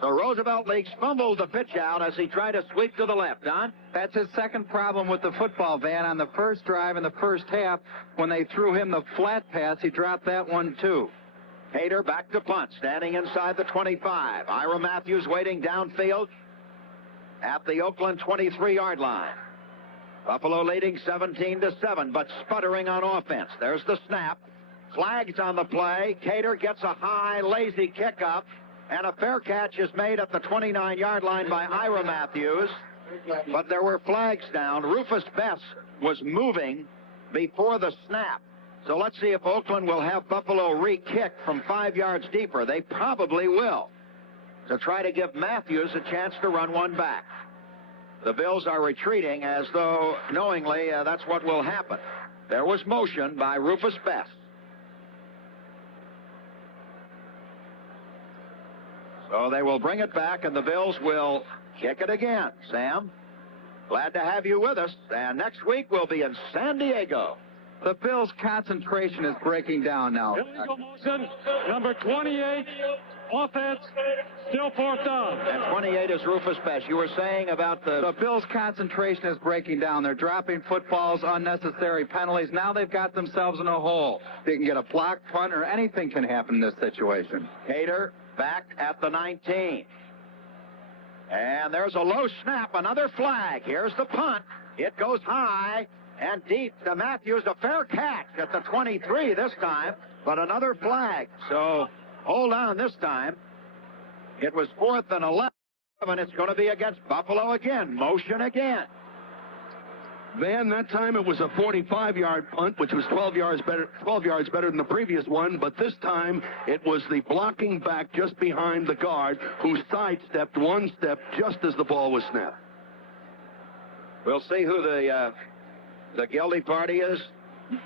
So Roosevelt Leaks fumbled the pitch out as he tried to sweep to the left. Don? That's his second problem with the football, Van. On the first drive in the first half, when they threw him the flat pass, he dropped that one too. Hader back to punt, standing inside the 25. Ira Matthews waiting downfield at the Oakland 23-yard line. Buffalo leading 17-7, but sputtering on offense. There's the snap. Flags on the play. Cater gets a high, lazy kick up, and a fair catch is made at the 29-yard line by Ira Matthews. But there were flags down. Rufus Bess was moving before the snap. So let's see if Oakland will have Buffalo re-kick from 5 yards deeper. They probably will, to try to give Matthews a chance to run one back. The Bills are retreating as though knowingly that's what will happen. There was motion by Rufus Bess. So they will bring it back, and the Bills will kick it again. Sam, glad to have you with us. And next week we'll be in San Diego. The Bills' concentration is breaking down now. Illegal motion, number 28, offense, still fourth down. And 28 is Rufus Bess. You were saying about the Bills' concentration is breaking down. They're dropping footballs, unnecessary penalties. Now they've got themselves in a hole. They can get a block punt, or anything can happen in this situation. Hader back at the 19. And there's a low snap, another flag. Here's the punt. It goes high. And deep to Matthews, a fair catch at the 23 this time, but another flag. So hold on this time. It was 4th and 11. It's going to be against Buffalo again. Motion again. Van, that time it was a 45-yard punt, which was 12 yards better than the previous one, but this time it was the blocking back just behind the guard who sidestepped one step just as the ball was snapped. We'll see who the guilty party is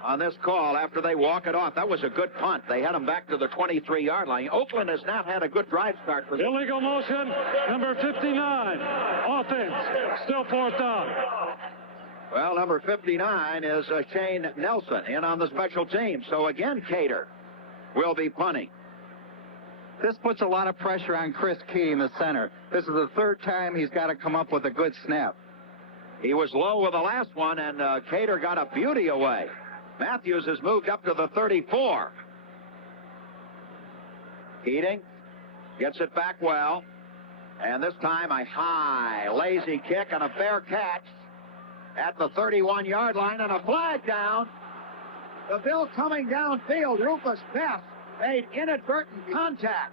on this call after they walk it off. That was a good punt. They had him back to the 23-yard line. Oakland has not had a good drive start for them. Illegal motion, number 59. Offense, still 4th down. Well, number 59 is Shane Nelson in on the special team. So again, Cater will be punting. This puts a lot of pressure on Chris Key in the center. This is the 3rd time he's got to come up with a good snap. He was low with the last one, and Cater got a beauty away. Matthews has moved up to the 34. Keating gets it back well. And this time a high, lazy kick and a fair catch at the 31-yard line, and a flag down. The Bill coming downfield. Rufus Best made inadvertent contact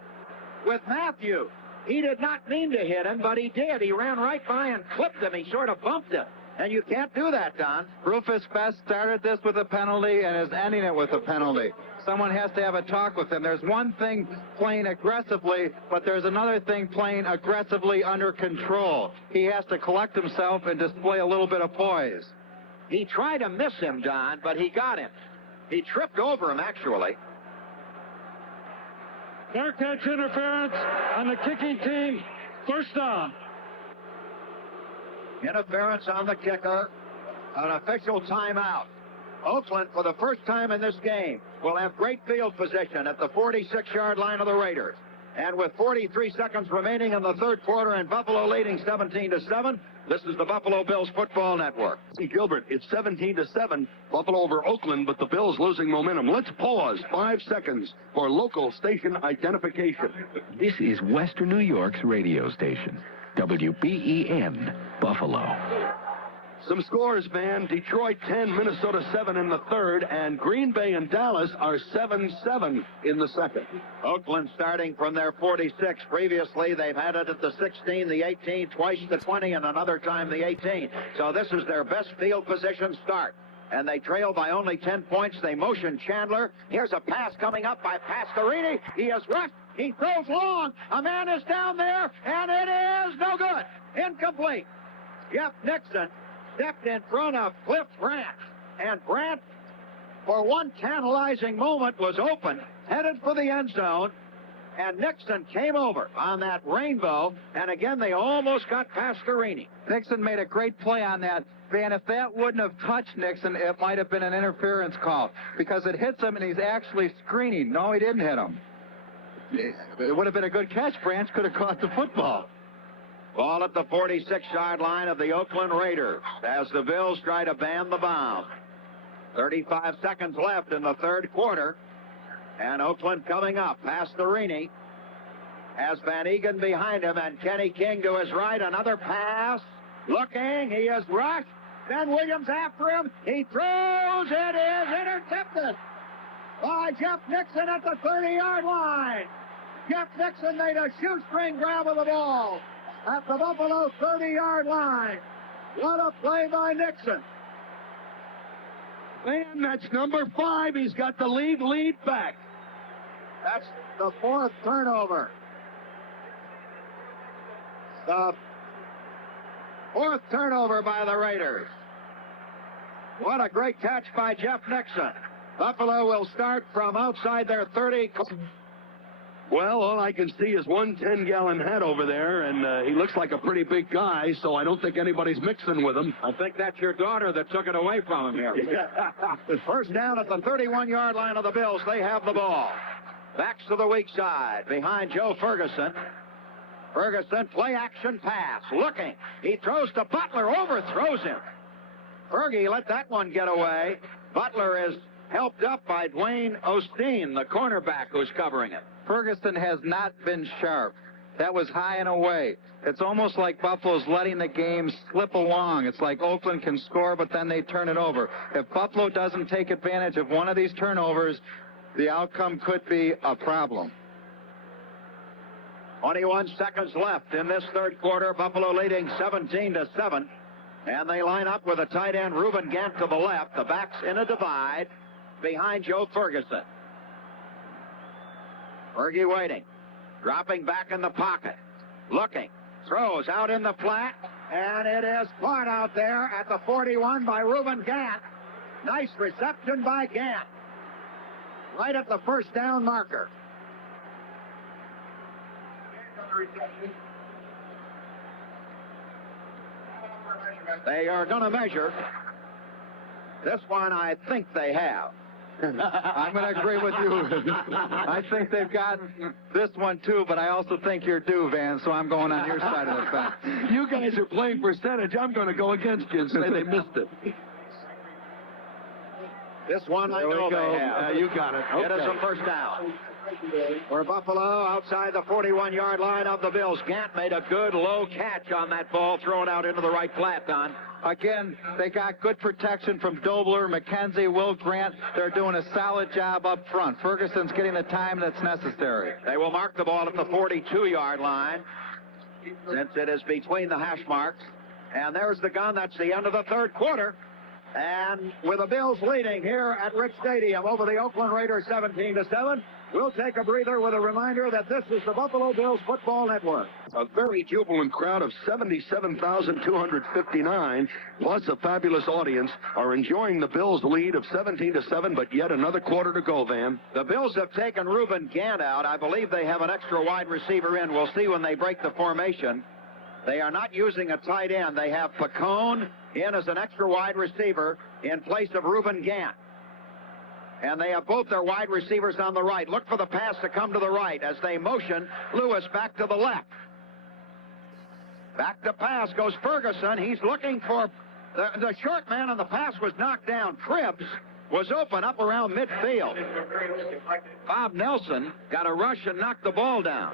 with Matthews. He did not mean to hit him, but he did. He ran right by and clipped him. He sort of bumped him. And you can't do that, Don. Rufus Best started this with a penalty and is ending it with a penalty. Someone has to have a talk with him. There's one thing playing aggressively, but there's another thing playing aggressively under control. He has to collect himself and display a little bit of poise. He tried to miss him, Don, but he got him. He tripped over him, actually. Fair catch interference on the kicking team. 1st down. Interference on the kicker. An official timeout. Oakland, for the first time in this game, will have great field position at the 46-yard line of the Raiders. And with 43 seconds remaining in the 3rd quarter and Buffalo leading 17-7, this is the Buffalo Bills Football Network. See, Gilbert, it's 17-7, Buffalo over Oakland, but the Bills losing momentum. Let's pause 5 seconds for local station identification. This is Western New York's radio station, WBEN, Buffalo. Some scores, Van. Detroit 10, Minnesota 7 in the 3rd, and Green Bay and Dallas are 7-7 in the 2nd. Oakland starting from their 46. Previously, they've had it at the 16, the 18, twice the 20, and another time the 18. So this is their best field position start. And they trail by only 10 points. They motion Chandler. Here's a pass coming up by Pastorini. He is rushed. He throws long. A man is down there, and it is no good. Incomplete. Jeff Nixon stepped in front of Cliff Brandt, and Brandt, for one tantalizing moment, was open, headed for the end zone, and Nixon came over on that rainbow, and again they almost got Pastorini. Nixon made a great play on that. Van, if that wouldn't have touched Nixon, it might have been an interference call, because it hits him and he's actually screening. No, he didn't hit him. It would have been a good catch. Branch could have caught the football. Ball at the 46-yard line of the Oakland Raiders as the Bills try to ban the bomb. 35 seconds left in the 3rd quarter. And Oakland coming up. Pastorini has Van Egan behind him, and Kenny King to his right. Another pass. Looking. He is rushed. Ben Williams after him. He throws. It is intercepted by Jeff Nixon at the 30-yard line. Jeff Nixon made a shoestring grab of the ball at the Buffalo 30-yard line. What a play by Nixon. Man, that's number 5. He's got the lead back. That's the 4th turnover. The 4th turnover by the Raiders. What a great catch by Jeff Nixon. Buffalo will start from outside their 30. Well, all I can see is one 10-gallon hat over there, and he looks like a pretty big guy, so I don't think anybody's mixing with him. I think that's your daughter that took it away from him here. First down at the 31-yard line of the Bills. They have the ball. Backs to the weak side behind Joe Ferguson. Ferguson, play action pass. Looking. He throws to Butler. Overthrows him. Fergie let that one get away. Butler is helped up by Dwayne Osteen, the cornerback who's covering it. Ferguson has not been sharp. That was high and away. It's almost like Buffalo's letting the game slip along. It's like Oakland can score, but then they turn it over. If Buffalo doesn't take advantage of one of these turnovers, the outcome could be a problem. 21 seconds left in this third quarter. Buffalo leading 17-7. And they line up with a tight end, Reuben Gant, to the left. The backs in a divide behind Joe Ferguson. Fergie waiting. Dropping back in the pocket. Looking. Throws out in the flat. And it is caught out there at the 41 by Reuben Gant. Nice reception by Gant. Right at the first down marker. They are going to measure. This one I think they have. I'm going to agree with you. I think they've got this one too, but I also think you're due, Van, so I'm going on your side of the fence. You guys are playing percentage. I'm going to go against you and say they missed it. This one I know they have. You got it. Okay. It is a first down. For Buffalo, outside the 41-yard line of the Bills. Gant made a good low catch on that ball, thrown out into the right flat, Don. Again, they got good protection from Dobler, McKenzie, Will Grant. They're doing a solid job up front. Ferguson's getting the time that's necessary. They will mark the ball at the 42-yard line, since it is between the hash marks. And there's the gun. That's the end of the third quarter. And with the Bills leading here at Rich Stadium over the Oakland Raiders 17-7, we'll take a breather with a reminder that this is the Buffalo Bills Football Network. A very jubilant crowd of 77,259, plus a fabulous audience, are enjoying the Bills' lead of 17-7, but yet another quarter to go, Van. The Bills have taken Reuben Gant out. I believe they have an extra wide receiver in. We'll see when they break the formation. They are not using a tight end. They have Pacone in as an extra wide receiver in place of Reuben Gant. And they have both their wide receivers on the right. Look for the pass to come to the right as they motion Lewis back to the left. Back to pass goes Ferguson. He's looking for the short man, and the pass was knocked down. Cribbs was open up around midfield. Bob Nelson got a rush and knocked the ball down.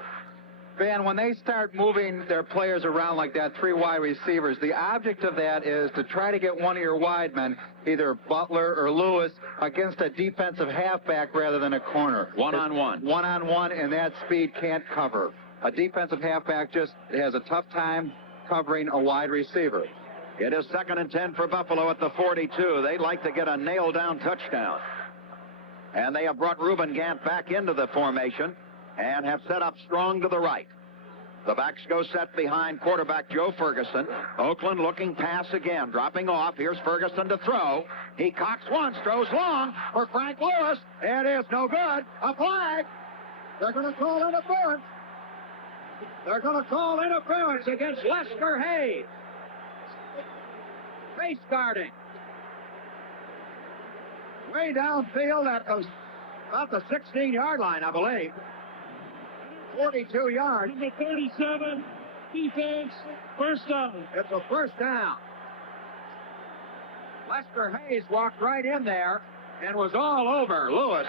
Van, when they start moving their players around like that, three wide receivers, the object of that is to try to get one of your wide men, either Butler or Lewis, against a defensive halfback rather than a corner. One-on-one. One-on-one, and that speed can't cover. A defensive halfback just has a tough time covering a wide receiver. It is 2nd and 10 for Buffalo at the 42. They'd like to get a nail-down touchdown. And they have brought Reuben Gant back into the formation and have set up strong to the right. The backs go set behind quarterback Joe Ferguson. Oakland looking pass again, dropping off. Here's Ferguson to throw. He cocks once, throws long for Frank Lewis. It is no good. A flag. They're going to call interference. They're going to call interference against Lester Hayes. Face guarding. Way downfield at about the 16-yard line, I believe. 42 yards. Number 37, defense, first down. It's a first down. Lester Hayes walked right in there and was all over Lewis.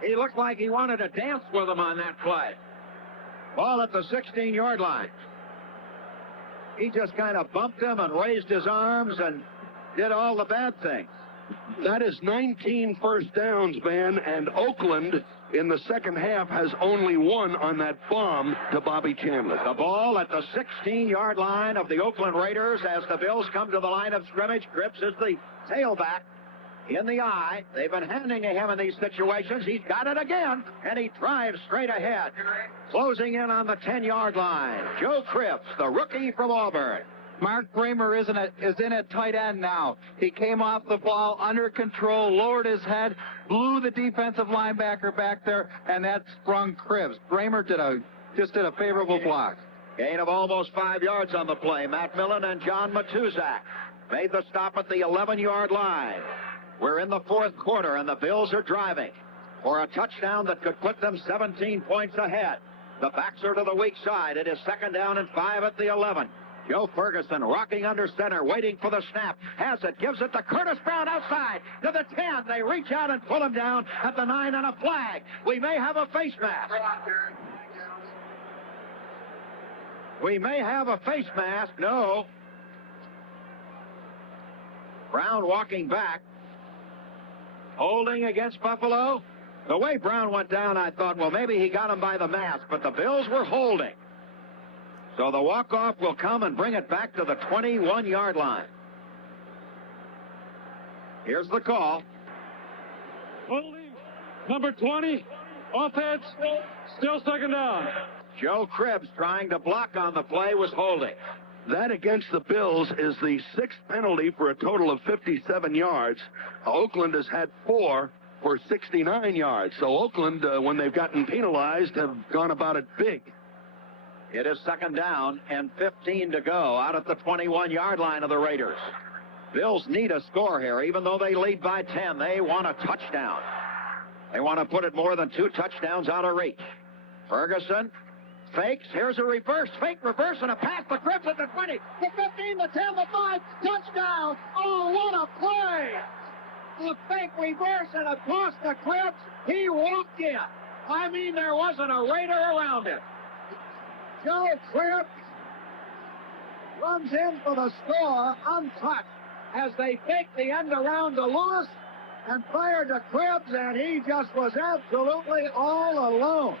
He looked like he wanted to dance with him on that play. Ball at the 16-yard line. He just kind of bumped him and raised his arms and did all the bad things. That is 19 first downs, Van, and Oakland in the second half has only one on that bomb to Bobby Chandler. The ball at the 16-yard line of the Oakland Raiders as the Bills come to the line of scrimmage. Cripps is the tailback in the eye. They've been handing to him in these situations. He's got it again, and he drives straight ahead. Closing in on the 10-yard line, Joe Cripps, the rookie from Auburn. Mark Bramer is in at tight end now. He came off the ball under control, lowered his head, blew the defensive linebacker back there, and that sprung Cribbs. Bramer just did a favorable block. Gain of almost 5 yards on the play. Matt Millen and John Matuzak made the stop at the 11-yard line. We're in the fourth quarter, and the Bills are driving for a touchdown that could put them 17 points ahead. The backs are to the weak side. It is 2nd down and 5 at the 11. Joe Ferguson rocking under center, waiting for the snap. Has it, gives it to Curtis Brown outside to the 10. They reach out and pull him down at the 9 on a flag. We may have a face mask. We may have a face mask. No. Brown walking back. Holding against Buffalo. The way Brown went down, I thought, well, maybe he got him by the mask, but the Bills were holding. So the walk-off will come and bring it back to the 21-yard line. Here's the call. Holding, number 20, offense, still second down. Joe Cribbs, trying to block on the play, was holding. That against the Bills is the 6th penalty for a total of 57 yards. Oakland has had 4 for 69 yards. So Oakland, when they've gotten penalized, have gone about it big. It is second down and 15 to go out at the 21-yard line of the Raiders. Bills need a score here. Even though they lead by 10, they want a touchdown. They want to put it more than 2 touchdowns out of reach. Ferguson fakes. Here's a reverse. Fake, reverse, and a pass to Cribbs at the 20, the 15, the 10, the 5. Touchdown. Oh, what a play. A fake reverse and a toss to Cribbs. He walked in. I mean, there wasn't a Raider around him. Joe Cribbs runs in for the score untouched as they fake the end around to Lewis and fired to Cribbs, and he just was absolutely all alone.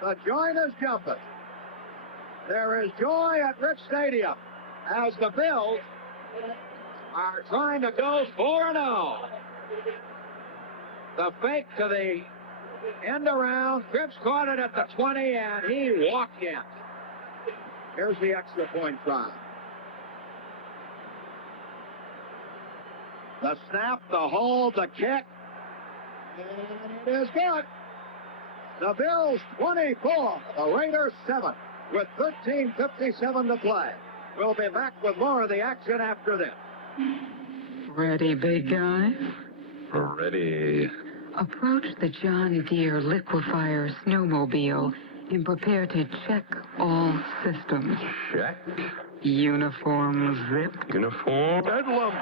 The joint is jumping. There is joy at Rich Stadium as the Bills are trying to go 4-0. The fake to the end around. Cribbs caught it at the 20, and he walked in. Here's the extra point try. The snap, the hold, the kick. And it is good. The Bills 24, the Raiders 7, with 13:57 to play. We'll be back with more of the action after this. Ready, big guy? Ready. Approach the John Deere Liquefier Snowmobile and prepare to check all systems. Check. Uniform zipped. Uniform. Bedlam.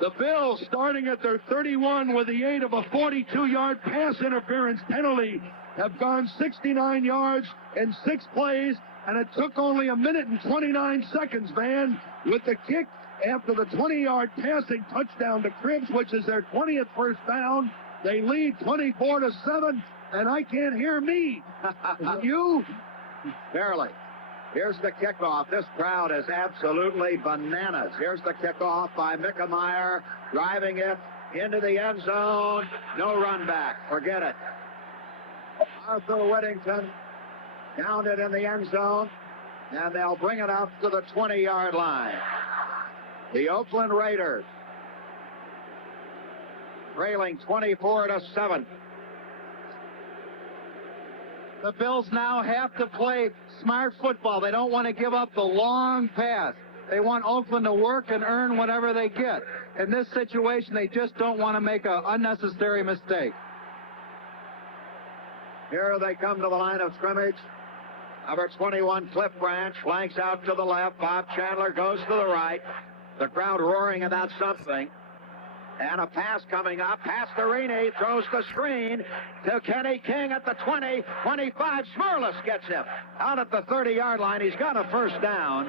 The Bills starting at their 31 with the aid of a 42-yard pass interference penalty have gone 69 yards in 6 plays, and it took only 1 minute and 29 seconds, man, with the kick after the 20-yard passing touchdown to Cribbs, which is their 20th first down. They lead 24-7, and I can't hear me. You? Barely. Here's the kickoff. This crowd is absolutely bananas. Here's the kickoff by Mickemeyer, driving it into the end zone. No run back. Forget it. Arthur Whittington downed it in the end zone, and they'll bring it out to the 20-yard line. The Oakland Raiders trailing 24-7. The Bills now have to play smart football. They don't want to give up the long pass. They want Oakland to work and earn whatever they get. In this situation, they just don't want to make an unnecessary mistake. Here they come to the line of scrimmage. Number 21, Cliff Branch, flanks out to the left. Bob Chandler goes to the right. The crowd roaring about something. And a pass coming up. Pastorini throws the screen to Kenny King at the 20, 25. Smirlis gets him out at the 30-yard line. He's got a first down.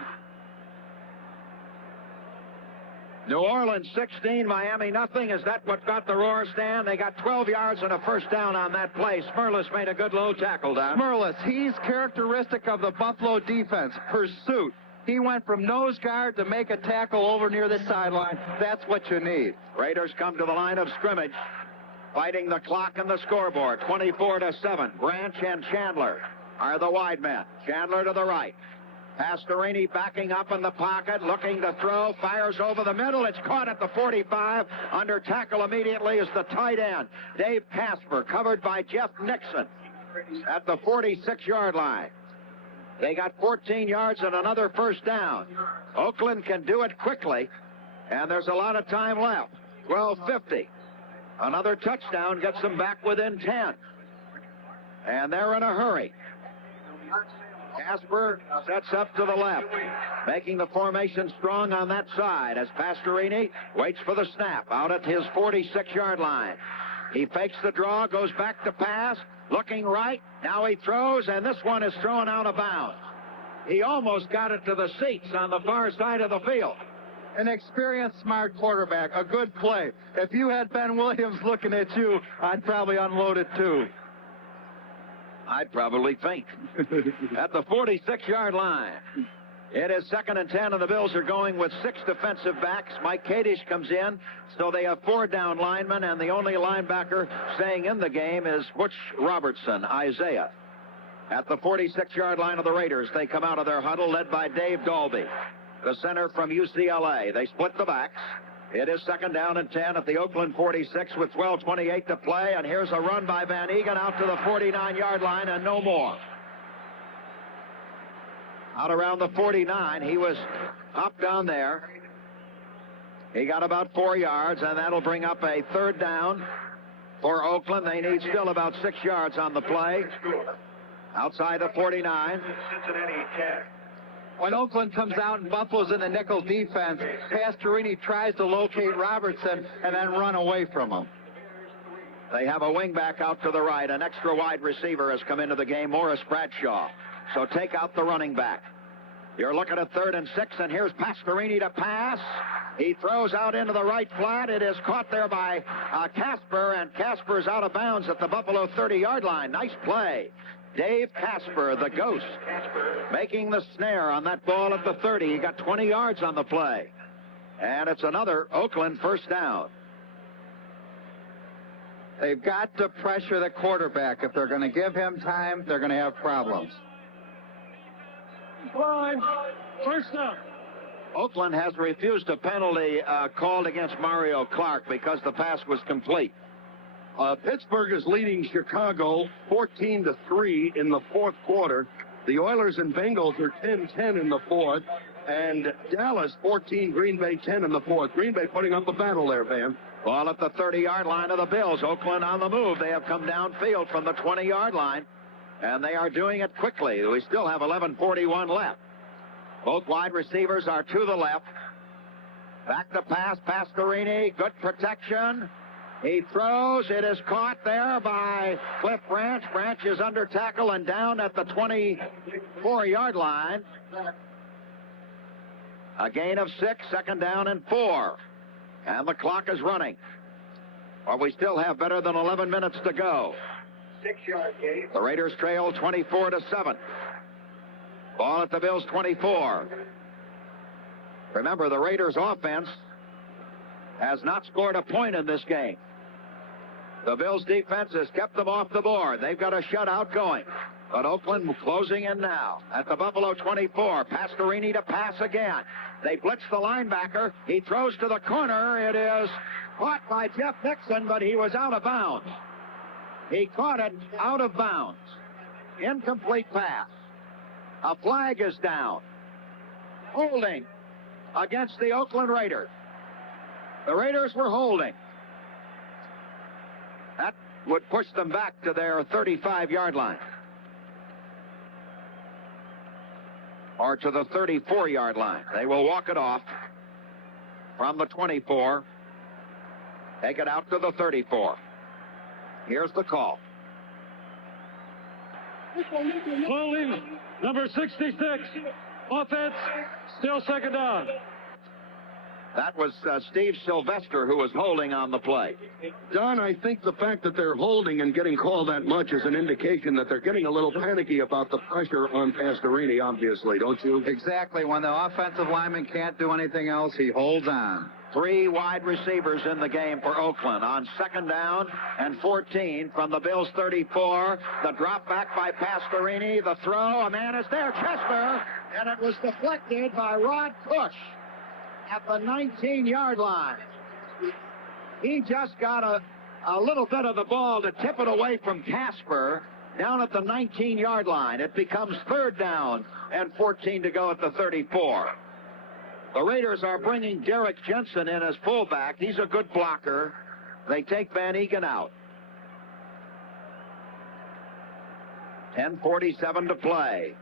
New Orleans 16, Miami nothing. Is that what got the roar, Stan? They got 12 yards and a first down on that play. Smirlis made a good low tackle down. Smirlis, he's characteristic of the Buffalo defense. Pursuit. He went from nose guard to make a tackle over near the sideline. That's what you need. Raiders come to the line of scrimmage, fighting the clock and the scoreboard. 24-7. Branch and Chandler are the wide men. Chandler to the right. Pastorini backing up in the pocket, looking to throw, fires over the middle. It's caught at the 45. Under tackle immediately is the tight end, Dave Casper, covered by Jeff Nixon at the 46-yard line. They got 14 yards and another first down. Oakland can do it quickly, and there's a lot of time left. 12:50. Another touchdown gets them back within 10. And they're in a hurry. Casper sets up to the left, making the formation strong on that side as Pastorini waits for the snap out at his 46-yard line. He fakes the draw, goes back to pass, looking right. Now he throws, and this one is thrown out of bounds. He almost got it to the seats on the far side of the field. An experienced, smart quarterback. A good play. If you had Ben Williams looking at you, I'd probably unload it too. I'd probably faint. At the 46-yard line. It is 2nd and 10, and the Bills are going with 6 defensive backs. Mike Kadish comes in, so they have 4 down linemen, and the only linebacker staying in the game is Butch Robertson, Isaiah. At the 46-yard line of the Raiders, they come out of their huddle, led by Dave Dalby, the center from UCLA. They split the backs. It is 2nd down and 10 at the Oakland 46 with 12:28 to play, and here's a run by Van Egan out to the 49-yard line and no more. Out around the 49, he was up down there. He got about 4 yards, and that'll bring up a 3rd down for Oakland. They need still about 6 yards on the play. Outside the 49. When Oakland comes out and Buffalo's in the nickel defense, Pastorini tries to locate Robertson and then run away from him. They have a wingback out to the right. An extra wide receiver has come into the game, Morris Bradshaw. So take out the running back. You're looking at 3rd and 6, and here's Pastorini to pass. He throws out into the right flat. It is caught there by Casper, and Casper's out of bounds at the Buffalo 30-yard line. Nice play. Dave Casper, the ghost, making the snare on that ball at the 30. He got 20 yards on the play. And it's another Oakland 1st down. They've got to pressure the quarterback. If they're going to give him time, they're going to have problems. 1st down. Oakland has refused a penalty called against Mario Clark because the pass was complete. Pittsburgh is leading Chicago 14-3 in the 4th quarter. The Oilers and Bengals are 10-10 in the 4th. And Dallas 14, Green Bay 10 in the 4th. Green Bay putting up a battle there, Van. Ball at the 30-yard line of the Bills. Oakland on the move. They have come downfield from the 20-yard line, and they are doing it quickly. We still have 11:41 left. Both wide receivers are to the left. Back to pass, Pastorini. Good protection. He throws. It is caught there by Cliff Branch. Branch is under tackle and down at the 24-yard line. A gain of 6, 2nd down and 4. And the clock is running. But we still have better than 11 minutes to go. 6-yard gain. The Raiders trail 24-7. Ball at the Bills 24. Remember, the Raiders offense has not scored a point in this game. The Bills defense has kept them off the board. They've got a shutout going. But Oakland closing in now at the Buffalo 24. Pastorini to pass again. They blitz the linebacker. He throws to the corner. It is caught by Jeff Nixon, but he was out of bounds. He caught it out of bounds. Incomplete pass. A flag is down. Holding against the Oakland Raiders. The Raiders were holding. That would push them back to their 35-yard line. Or to the 34-yard line. They will walk it off from the 24. Take it out to the 34. Here's the call. Holding number 66. Offense, still 2nd down. That was Steve Sylvester who was holding on the play. Don, I think the fact that they're holding and getting called that much is an indication that they're getting a little panicky about the pressure on Pastorini, obviously, don't you? Exactly. When the offensive lineman can't do anything else, he holds on. 3 wide receivers in the game for Oakland on 2nd down and 14 from the Bills 34. The drop back by Pastorini. The throw. A man is there. Chester. And it was deflected by Rod Cush at the 19-yard line. He just got a little bit of the ball to tip it away from Casper down at the 19-yard line. It becomes 3rd down and 14 to go at the 34. The Raiders are bringing Derek Jensen in as fullback. He's a good blocker. They take Van Egan out. 10:47 to play.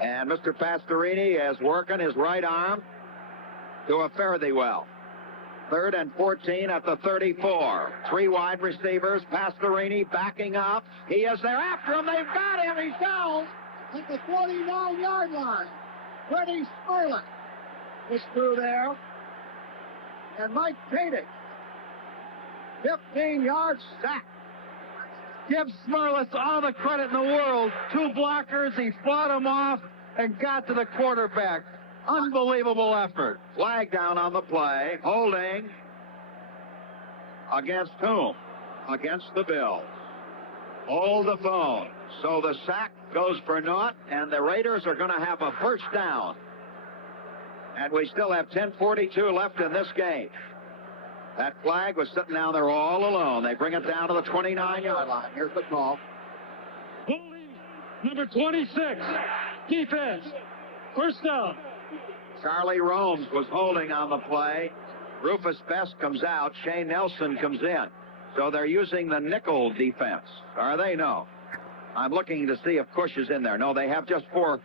And Mr. Pastorini is working his right arm to a fare-thee-well. 3rd and 14 at the 34. 3 wide receivers. Pastorini backing up. He is there after him. They've got him. He's down at the 49-yard line. Freddie Smirlick is through there. And Mike Padick, 15-yard sack. Give Smirlis all the credit in the world. 2 blockers. He fought them off and got to the quarterback. Unbelievable effort. Flag down on the play. Holding against whom? Against the Bills. Hold the phone. So the sack goes for naught, and the Raiders are going to have a first down. And we still have 10:42 left in this game. That flag was sitting down there all alone. They bring it down to the 29-yard line. Here's the call. Holding number 26. Defense. First down. Charlie Romes was holding on the play. Rufus Best comes out. Shane Nelson comes in. So they're using the nickel defense. Are they? No. I'm looking to see if Cush is in there. No, they have just four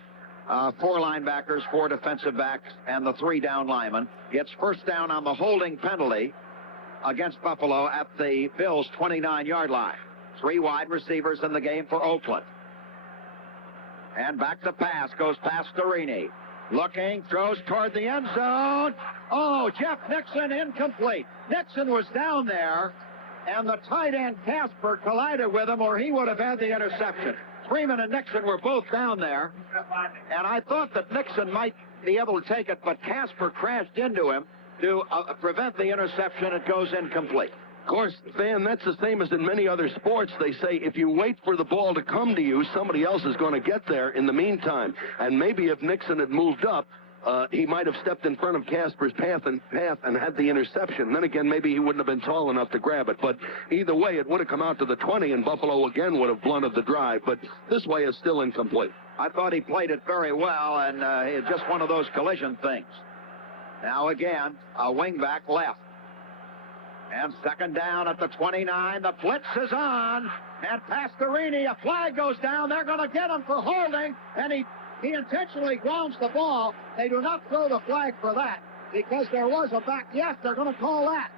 linebackers, 4 defensive backs, and the 3 down linemen. Gets first down on the holding penalty against Buffalo at the Bills' 29-yard line. 3 wide receivers in the game for Oakland. And back to pass goes Pastorini. Looking, throws toward the end zone. Oh, Jeff Nixon incomplete. Nixon was down there, and the tight end Casper collided with him, or he would have had the interception. Freeman and Nixon were both down there, and I thought that Nixon might be able to take it, but Casper crashed into him to prevent the interception. It goes incomplete. Of course, Van, that's the same as in many other sports. They say if you wait for the ball to come to you, somebody else is going to get there in the meantime. And maybe if Nixon had moved up, he might have stepped in front of Casper's path and had the interception. Then again, maybe he wouldn't have been tall enough to grab it. But either way, it would have come out to the 20, and Buffalo again would have blunted the drive. But this way is still incomplete. I thought he played it very well, and it's just one of those collision things. Now again, a wingback left. And second down at the 29. The blitz is on. And Pastorini, a flag goes down. They're going to get him for holding. And he intentionally grounds the ball. They do not throw the flag for that because there was a back. Yes, they're going to call that.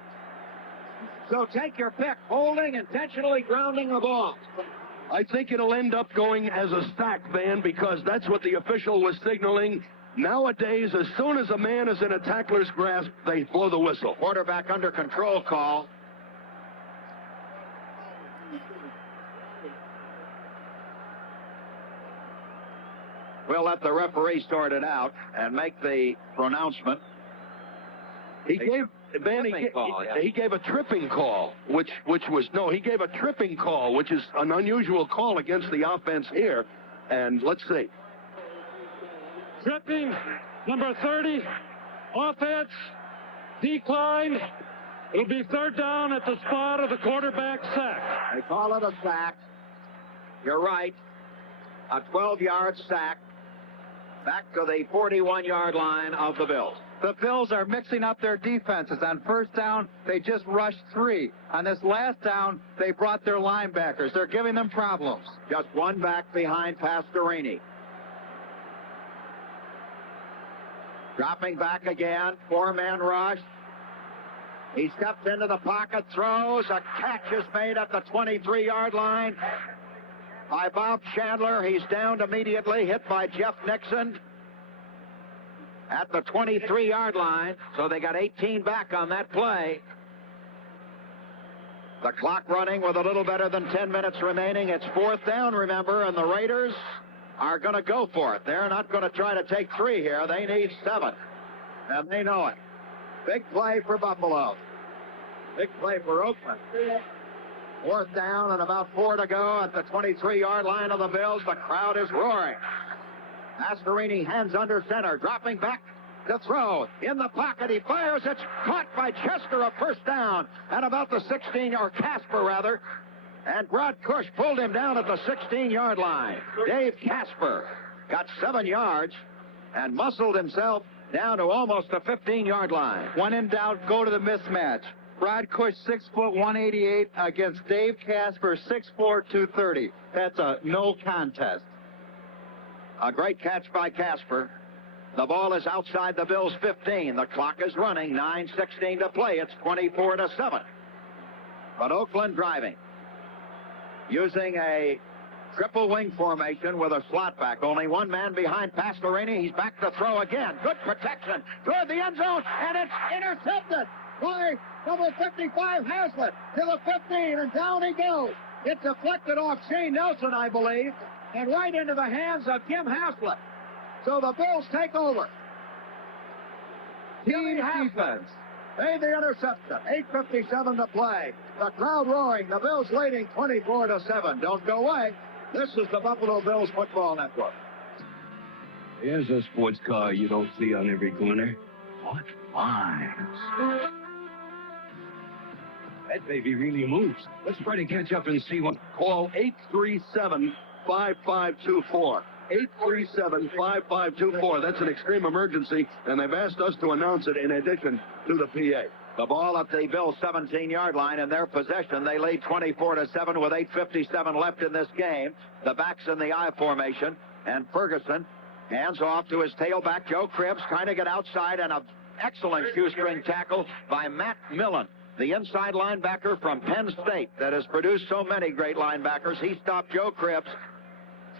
So take your pick. Holding, intentionally grounding the ball. I think it'll end up going as a sack, Van, because that's what the official was signaling. Nowadays, as soon as a man is in a tackler's grasp, they blow the whistle. Quarterback under control call. We'll let the referee sort it out and make the pronouncement. He gave a tripping call, which he gave a tripping call, which is an unusual call against the offense here. And let's see. Tripping, number 30, offense, declined. It'll be third down at the spot of the quarterback sack. They call it a sack. You're right. A 12-yard sack back to the 41-yard line of the Bills. The Bills are mixing up their defenses. On first down, they just rushed 3. On this last down, they brought their linebackers. They're giving them problems. Just one back behind Pastorini. Dropping back again, 4-man rush. He steps into the pocket, throws. A catch is made at the 23-yard line by Bob Chandler. He's downed immediately, hit by Jeff Nixon at the 23-yard line. So they got 18 back on that play. The clock running with a little better than 10 minutes remaining. It's fourth down, remember, and the Raiders are going to go for it. They're not going to try to take 3 here. They need 7, and they know it. Big play for Buffalo. Big play for Oakland. Fourth down and about 4 to go at the 23-yard line of the Bills. The crowd is roaring. Pastorini hands under center, dropping back to throw. In the pocket, he fires. It's caught by Chester, a first down, at about the 16, or Casper rather. And Rod Cush pulled him down at the 16-yard line. Dave Casper got 7 yards and muscled himself down to almost the 15-yard line. When in doubt, go to the mismatch. Rod Cush, 6 foot 188 against Dave Casper, 6'4", 230. That's a no contest. A great catch by Casper. The ball is outside the Bills' 15. The clock is running. 9:16 to play. It's 24-7. But Oakland driving. Using a triple wing formation with a slot back. Only one man behind Pastorini. He's back to throw again. Good protection toward the end zone, and it's intercepted by number 55, Haslett, to the 15, and down he goes. It's deflected off Shane Nelson, I believe, and right into the hands of Jim Haslett. So the Bills take over. Team defense. Made the interception. 8:57 to play. The crowd roaring. The Bills leading 24-7. Don't go away. This is the Buffalo Bills Football Network. Here's a sports car you don't see on every corner. What lines? That baby really moves. Let's try to catch up and see what. Call 837-5524. 837-5524. That's an extreme emergency, and they've asked us to announce it in addition to the PA. The ball at the Bills' 17-yard line in their possession. They lead 24-7 with 8:57 left in this game. The backs in the I formation, and Ferguson hands off to his tailback, Joe Cribbs, trying to get outside, and an excellent shoestring tackle by Matt Millen, the inside linebacker from Penn State that has produced so many great linebackers. He stopped Joe Cribbs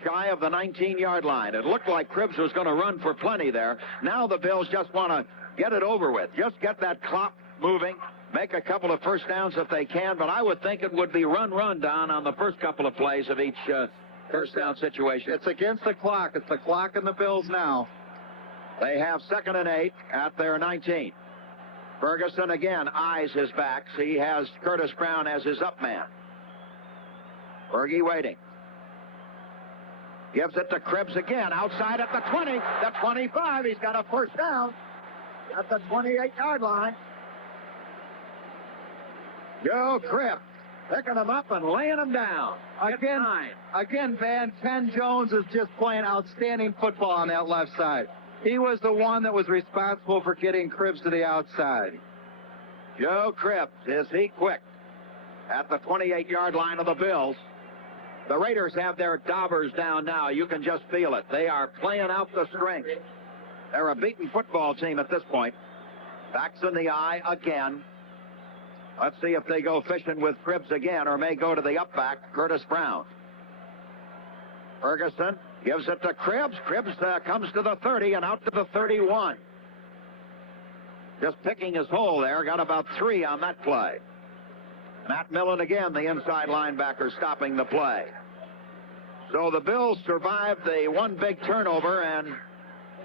shy of the 19-yard line. It looked like Cribbs was going to run for plenty there. Now the Bills just want to get it over with. Just get that clock moving, make a couple of first downs if they can, but I would think it would be run down on the first couple of plays of each first down situation. It's against the clock. It's the clock and the Bills now. They have 2nd and 8 at their 19. Ferguson again eyes his backs. He has Curtis Brown as his up man. Fergie waiting. Gives it to Cribbs again, outside at the 20, the 25. He's got a first down at the 28-yard line. Joe Cribbs picking him up and laying him down. Again, Van, Ken Jones is just playing outstanding football on that left side. He was the one that was responsible for getting Cribbs to the outside. Joe Cribbs, is he quick? At the 28-yard line of the Bills. The Raiders have their daubers down now. You can just feel it. They are playing out the strength. They're a beaten football team at this point. Backs in the eye again. Let's see if they go fishing with Cribbs again or may go to the up back, Curtis Brown. Ferguson gives it to Cribbs. Cribbs comes to the 30 and out to the 31. Just picking his hole there. Got about 3 on that play. Matt Millen again, the inside linebacker, stopping the play. So the Bills survived the one big turnover and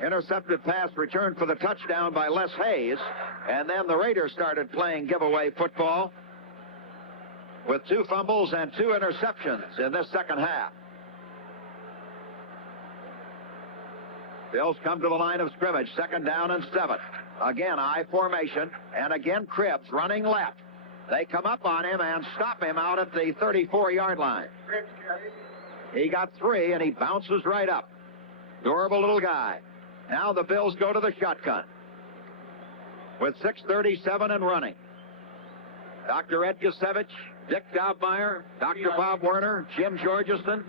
intercepted pass returned for the touchdown by Les Hayes. And then the Raiders started playing giveaway football with 2 fumbles and 2 interceptions in this second half. Bills come to the line of scrimmage, 2nd down and 7. Again, I formation, and again Cribbs running left. They come up on him and stop him out at the 34-yard line. He got 3, and he bounces right up. Durable little guy. Now the Bills go to the shotgun with 6:37 and running. Dr. Ed Gusevich, Dick Dobmeyer, Dr. Bob Werner, Jim Georgeson.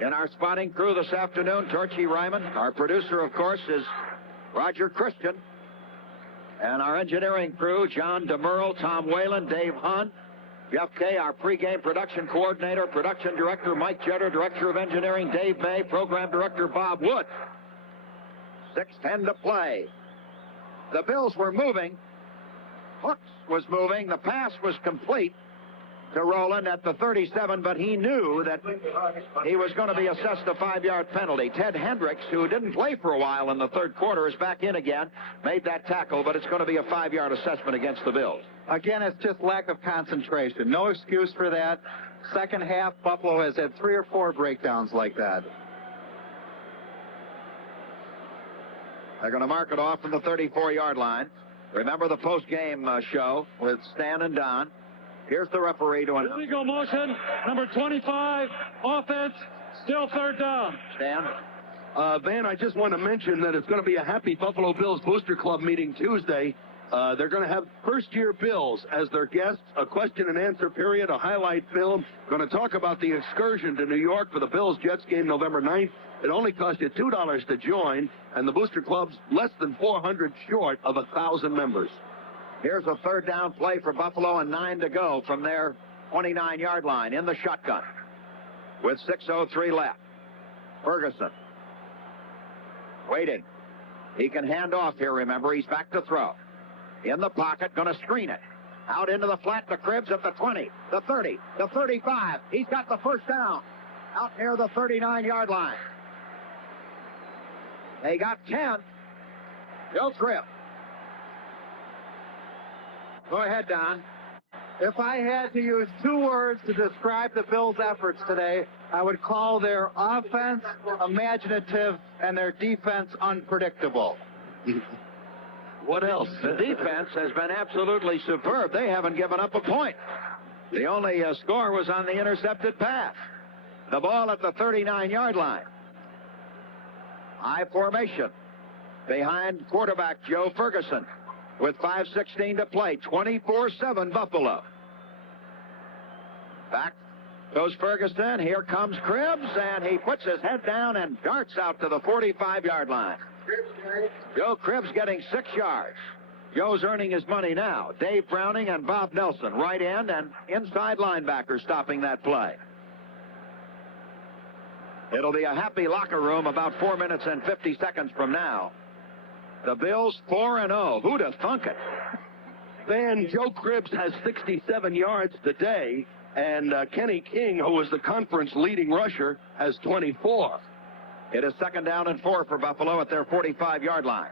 In our spotting crew this afternoon, Torchy Ryman. Our producer, of course, is Roger Christian. And our engineering crew, John DeMurle, Tom Whalen, Dave Hunt, Jeff Kay, our pregame production coordinator, production director Mike Jeter, director of engineering Dave May, program director Bob Wood. 6:10 to play. The Bills were moving. Hooks was moving. The pass was complete to Rowland at the 37, but he knew that he was going to be assessed a 5-yard penalty. Ted Hendricks, who didn't play for a while in the third quarter, is back in again, made that tackle, but it's going to be a 5-yard assessment against the Bills. Again, it's just lack of concentration. No excuse for that. Second half, Buffalo has had 3 or 4 breakdowns like that. They're going to mark it off from the 34-yard line. Remember the post-game show with Stan and Don. Here's the referee to announce. Illegal motion, number 25, offense, still 3rd down. Stan? Van, I just want to mention that it's going to be a Happy Buffalo Bills Booster Club meeting Tuesday, They're going to have first-year Bills as their guests, a question-and-answer period, a highlight film. Going to talk about the excursion to New York for the Bills-Jets game November 9th. It only cost you $2 to join, and the Booster Club's less than 400 short of 1,000 members. Here's a third down play for Buffalo and 9 to go from their 29-yard line in the shotgun with 6:03 left. Ferguson waiting. He can hand off here, remember. He's back to throw. In the pocket, going to screen it. Out into the flat to Cribbs at the 20, the 30, the 35. He's got the first down out near the 39-yard line. They got 10. Joe Cribbs. Go ahead, Don. If I had to use 2 words to describe the Bills' efforts today, I would call their offense imaginative and their defense unpredictable. What else? The defense has been absolutely superb. They haven't given up a point. The only score was on the intercepted pass. The ball at the 39-yard line. High formation behind quarterback Joe Ferguson with 5:16 to play. 24-7 Buffalo. Back goes Ferguson. Here comes Cribbs, and he puts his head down and darts out to the 45-yard line. Joe Cribbs getting 6 yards. Joe's earning his money now. Dave Browning and Bob Nelson, right end and inside linebacker, stopping that play. It'll be a happy locker room about 4 minutes and 50 seconds from now. The Bills 4-0. Who'd have thunk it? Van, Joe Cribbs has 67 yards today, and Kenny King, who was the conference leading rusher, has 24. It is 2nd down and 4 for Buffalo at their 45-yard line.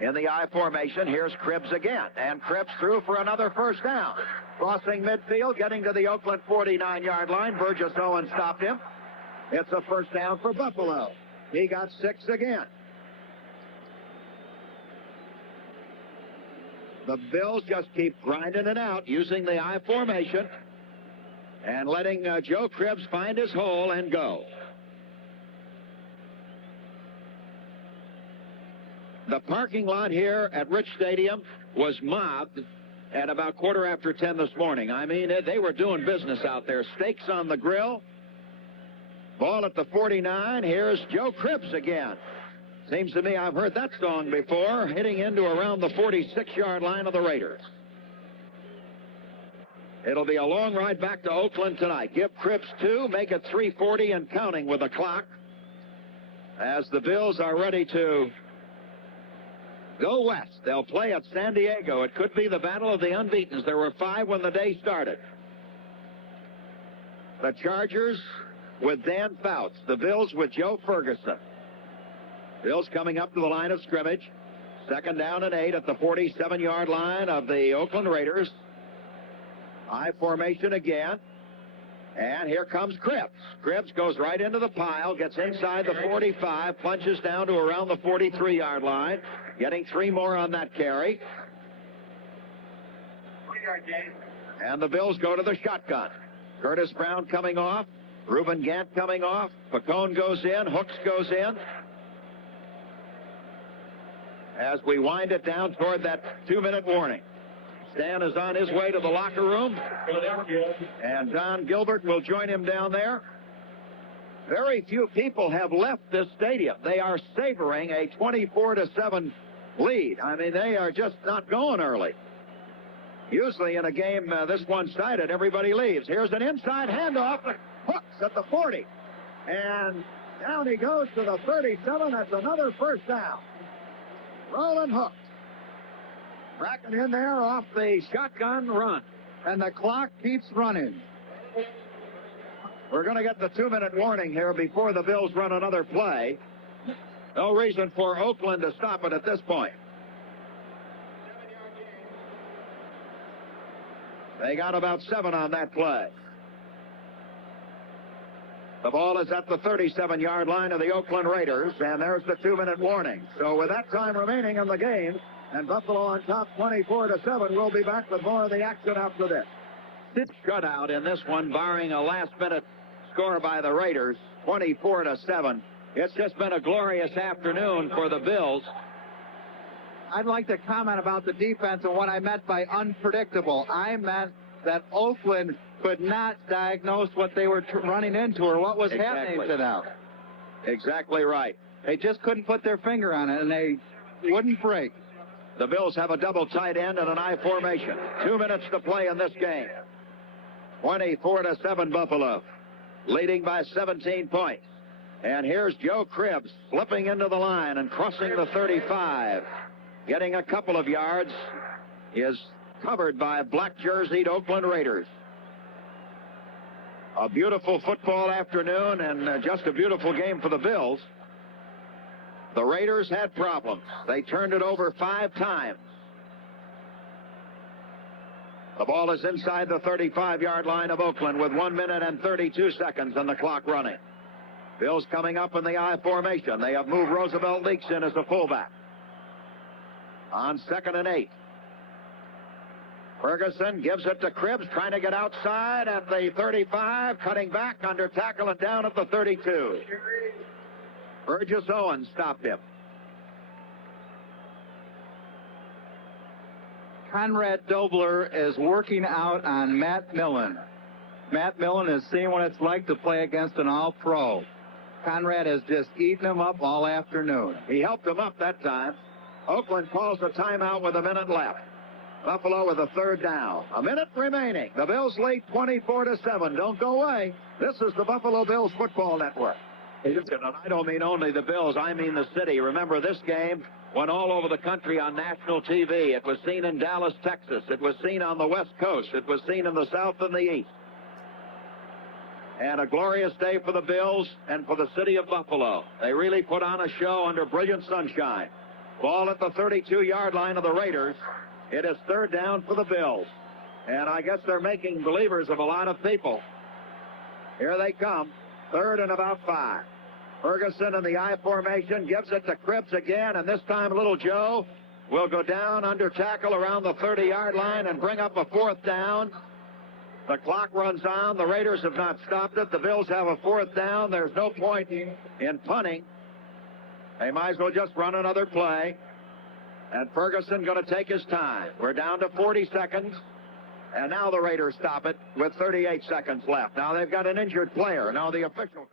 In the I formation, here's Cribbs again, and Cribbs threw for another first down. Crossing midfield, getting to the Oakland 49-yard line. Burgess Owen stopped him. It's a first down for Buffalo. He got 6 again. The Bills just keep grinding it out using the I formation and letting Joe Cribbs find his hole and go. The parking lot here at Rich Stadium was mobbed at about 10:15 this morning. I mean, they were doing business out there. Steaks on the grill. Ball at the 49. Here's Joe Cribbs again. Seems to me I've heard that song before, hitting into around the 46-yard line of the Raiders. It'll be a long ride back to Oakland tonight. Give Cribbs 2, make it 3:40 and counting with the clock as the Bills are ready to go west. They'll play at San Diego. It could be the battle of the unbeatens. There were 5 when the day started. The Chargers with Dan Fouts. The Bills with Joe Ferguson. Bills coming up to the line of scrimmage. 2nd down and 8 at the 47-yard line of the Oakland Raiders. I formation again. And here comes Cribbs. Cribbs goes right into the pile, gets inside the 45, plunges down to around the 43-yard line, getting 3 more on that carry. And the Bills go to the shotgun. Curtis Brown coming off. Reuben Gant coming off. Pacone goes in. Hooks goes in. As we wind it down toward that 2-minute warning. Stan is on his way to the locker room. And Don Gilbert will join him down there. Very few people have left this stadium. They are savoring a 24-7 lead. I mean, they are just not going early. Usually in a game this one-sided, everybody leaves. Here's an inside handoff. Hooks at the 40. And down he goes to the 37. That's another first down. Roland Hooks. Racking in there off the shotgun run. And the clock keeps running. We're going to get the 2-minute warning here before the Bills run another play. No reason for Oakland to stop it at this point. They got about 7 on that play. The ball is at the 37-yard line of the Oakland Raiders, and there's the 2-minute warning. So with that time remaining in the game, and Buffalo on top 24-7, we'll be back with more of the action after this. This shutout in this one, barring a last-minute score by the Raiders, 24-7. It's just been a glorious afternoon for the Bills. I'd like to comment about the defense and what I meant by unpredictable. I meant that Oakland could not diagnose what they were running into or what was happening to them. Exactly right. They just couldn't put their finger on it, and they wouldn't break. The Bills have a double tight end and an I formation. 2 minutes to play in this game. 24-7 Buffalo, leading by 17 points. And here's Joe Cribbs slipping into the line and crossing the 35. Getting a couple of yards, is covered by black-jerseyed Oakland Raiders. A beautiful football afternoon and just a beautiful game for the Bills. The Raiders had problems. They turned it over 5 times. The ball is inside the 35-yard line of Oakland with 1 minute and 32 seconds on the clock running. Bills coming up in the I formation. They have moved Roosevelt Leaks in as a fullback. On 2nd and 8. Ferguson gives it to Cribbs, trying to get outside at the 35, cutting back under tackle and down at the 32. Burgess Owens stopped him. Conrad Dobler is working out on Matt Millen. Matt Millen is seeing what it's like to play against an all-pro. Conrad has just eaten him up all afternoon. He helped him up that time. Oakland calls a timeout with a minute left. Buffalo with a 3rd down. A minute remaining. The Bills lead 24-7. Don't go away. This is the Buffalo Bills Football Network. And I don't mean only the Bills. I mean the city. Remember, this game went all over the country on national TV. It was seen in Dallas, Texas. It was seen on the West Coast. It was seen in the South and the East. And a glorious day for the Bills and for the city of Buffalo. They really put on a show under brilliant sunshine. Ball at the 32-yard line of the Raiders. It is 3rd down for the Bills. And I guess they're making believers of a lot of people. Here they come. 3rd and about 5. Ferguson in the I formation gives it to Cribbs again, and this time Little Joe will go down under tackle around the 30-yard line and bring up a 4th down. The clock runs on. The Raiders have not stopped it. The Bills have a 4th down. There's no point in punting. They might as well just run another play. And Ferguson going to take his time. We're down to 40 seconds. And now the Raiders stop it with 38 seconds left. Now they've got an injured player. Now the official...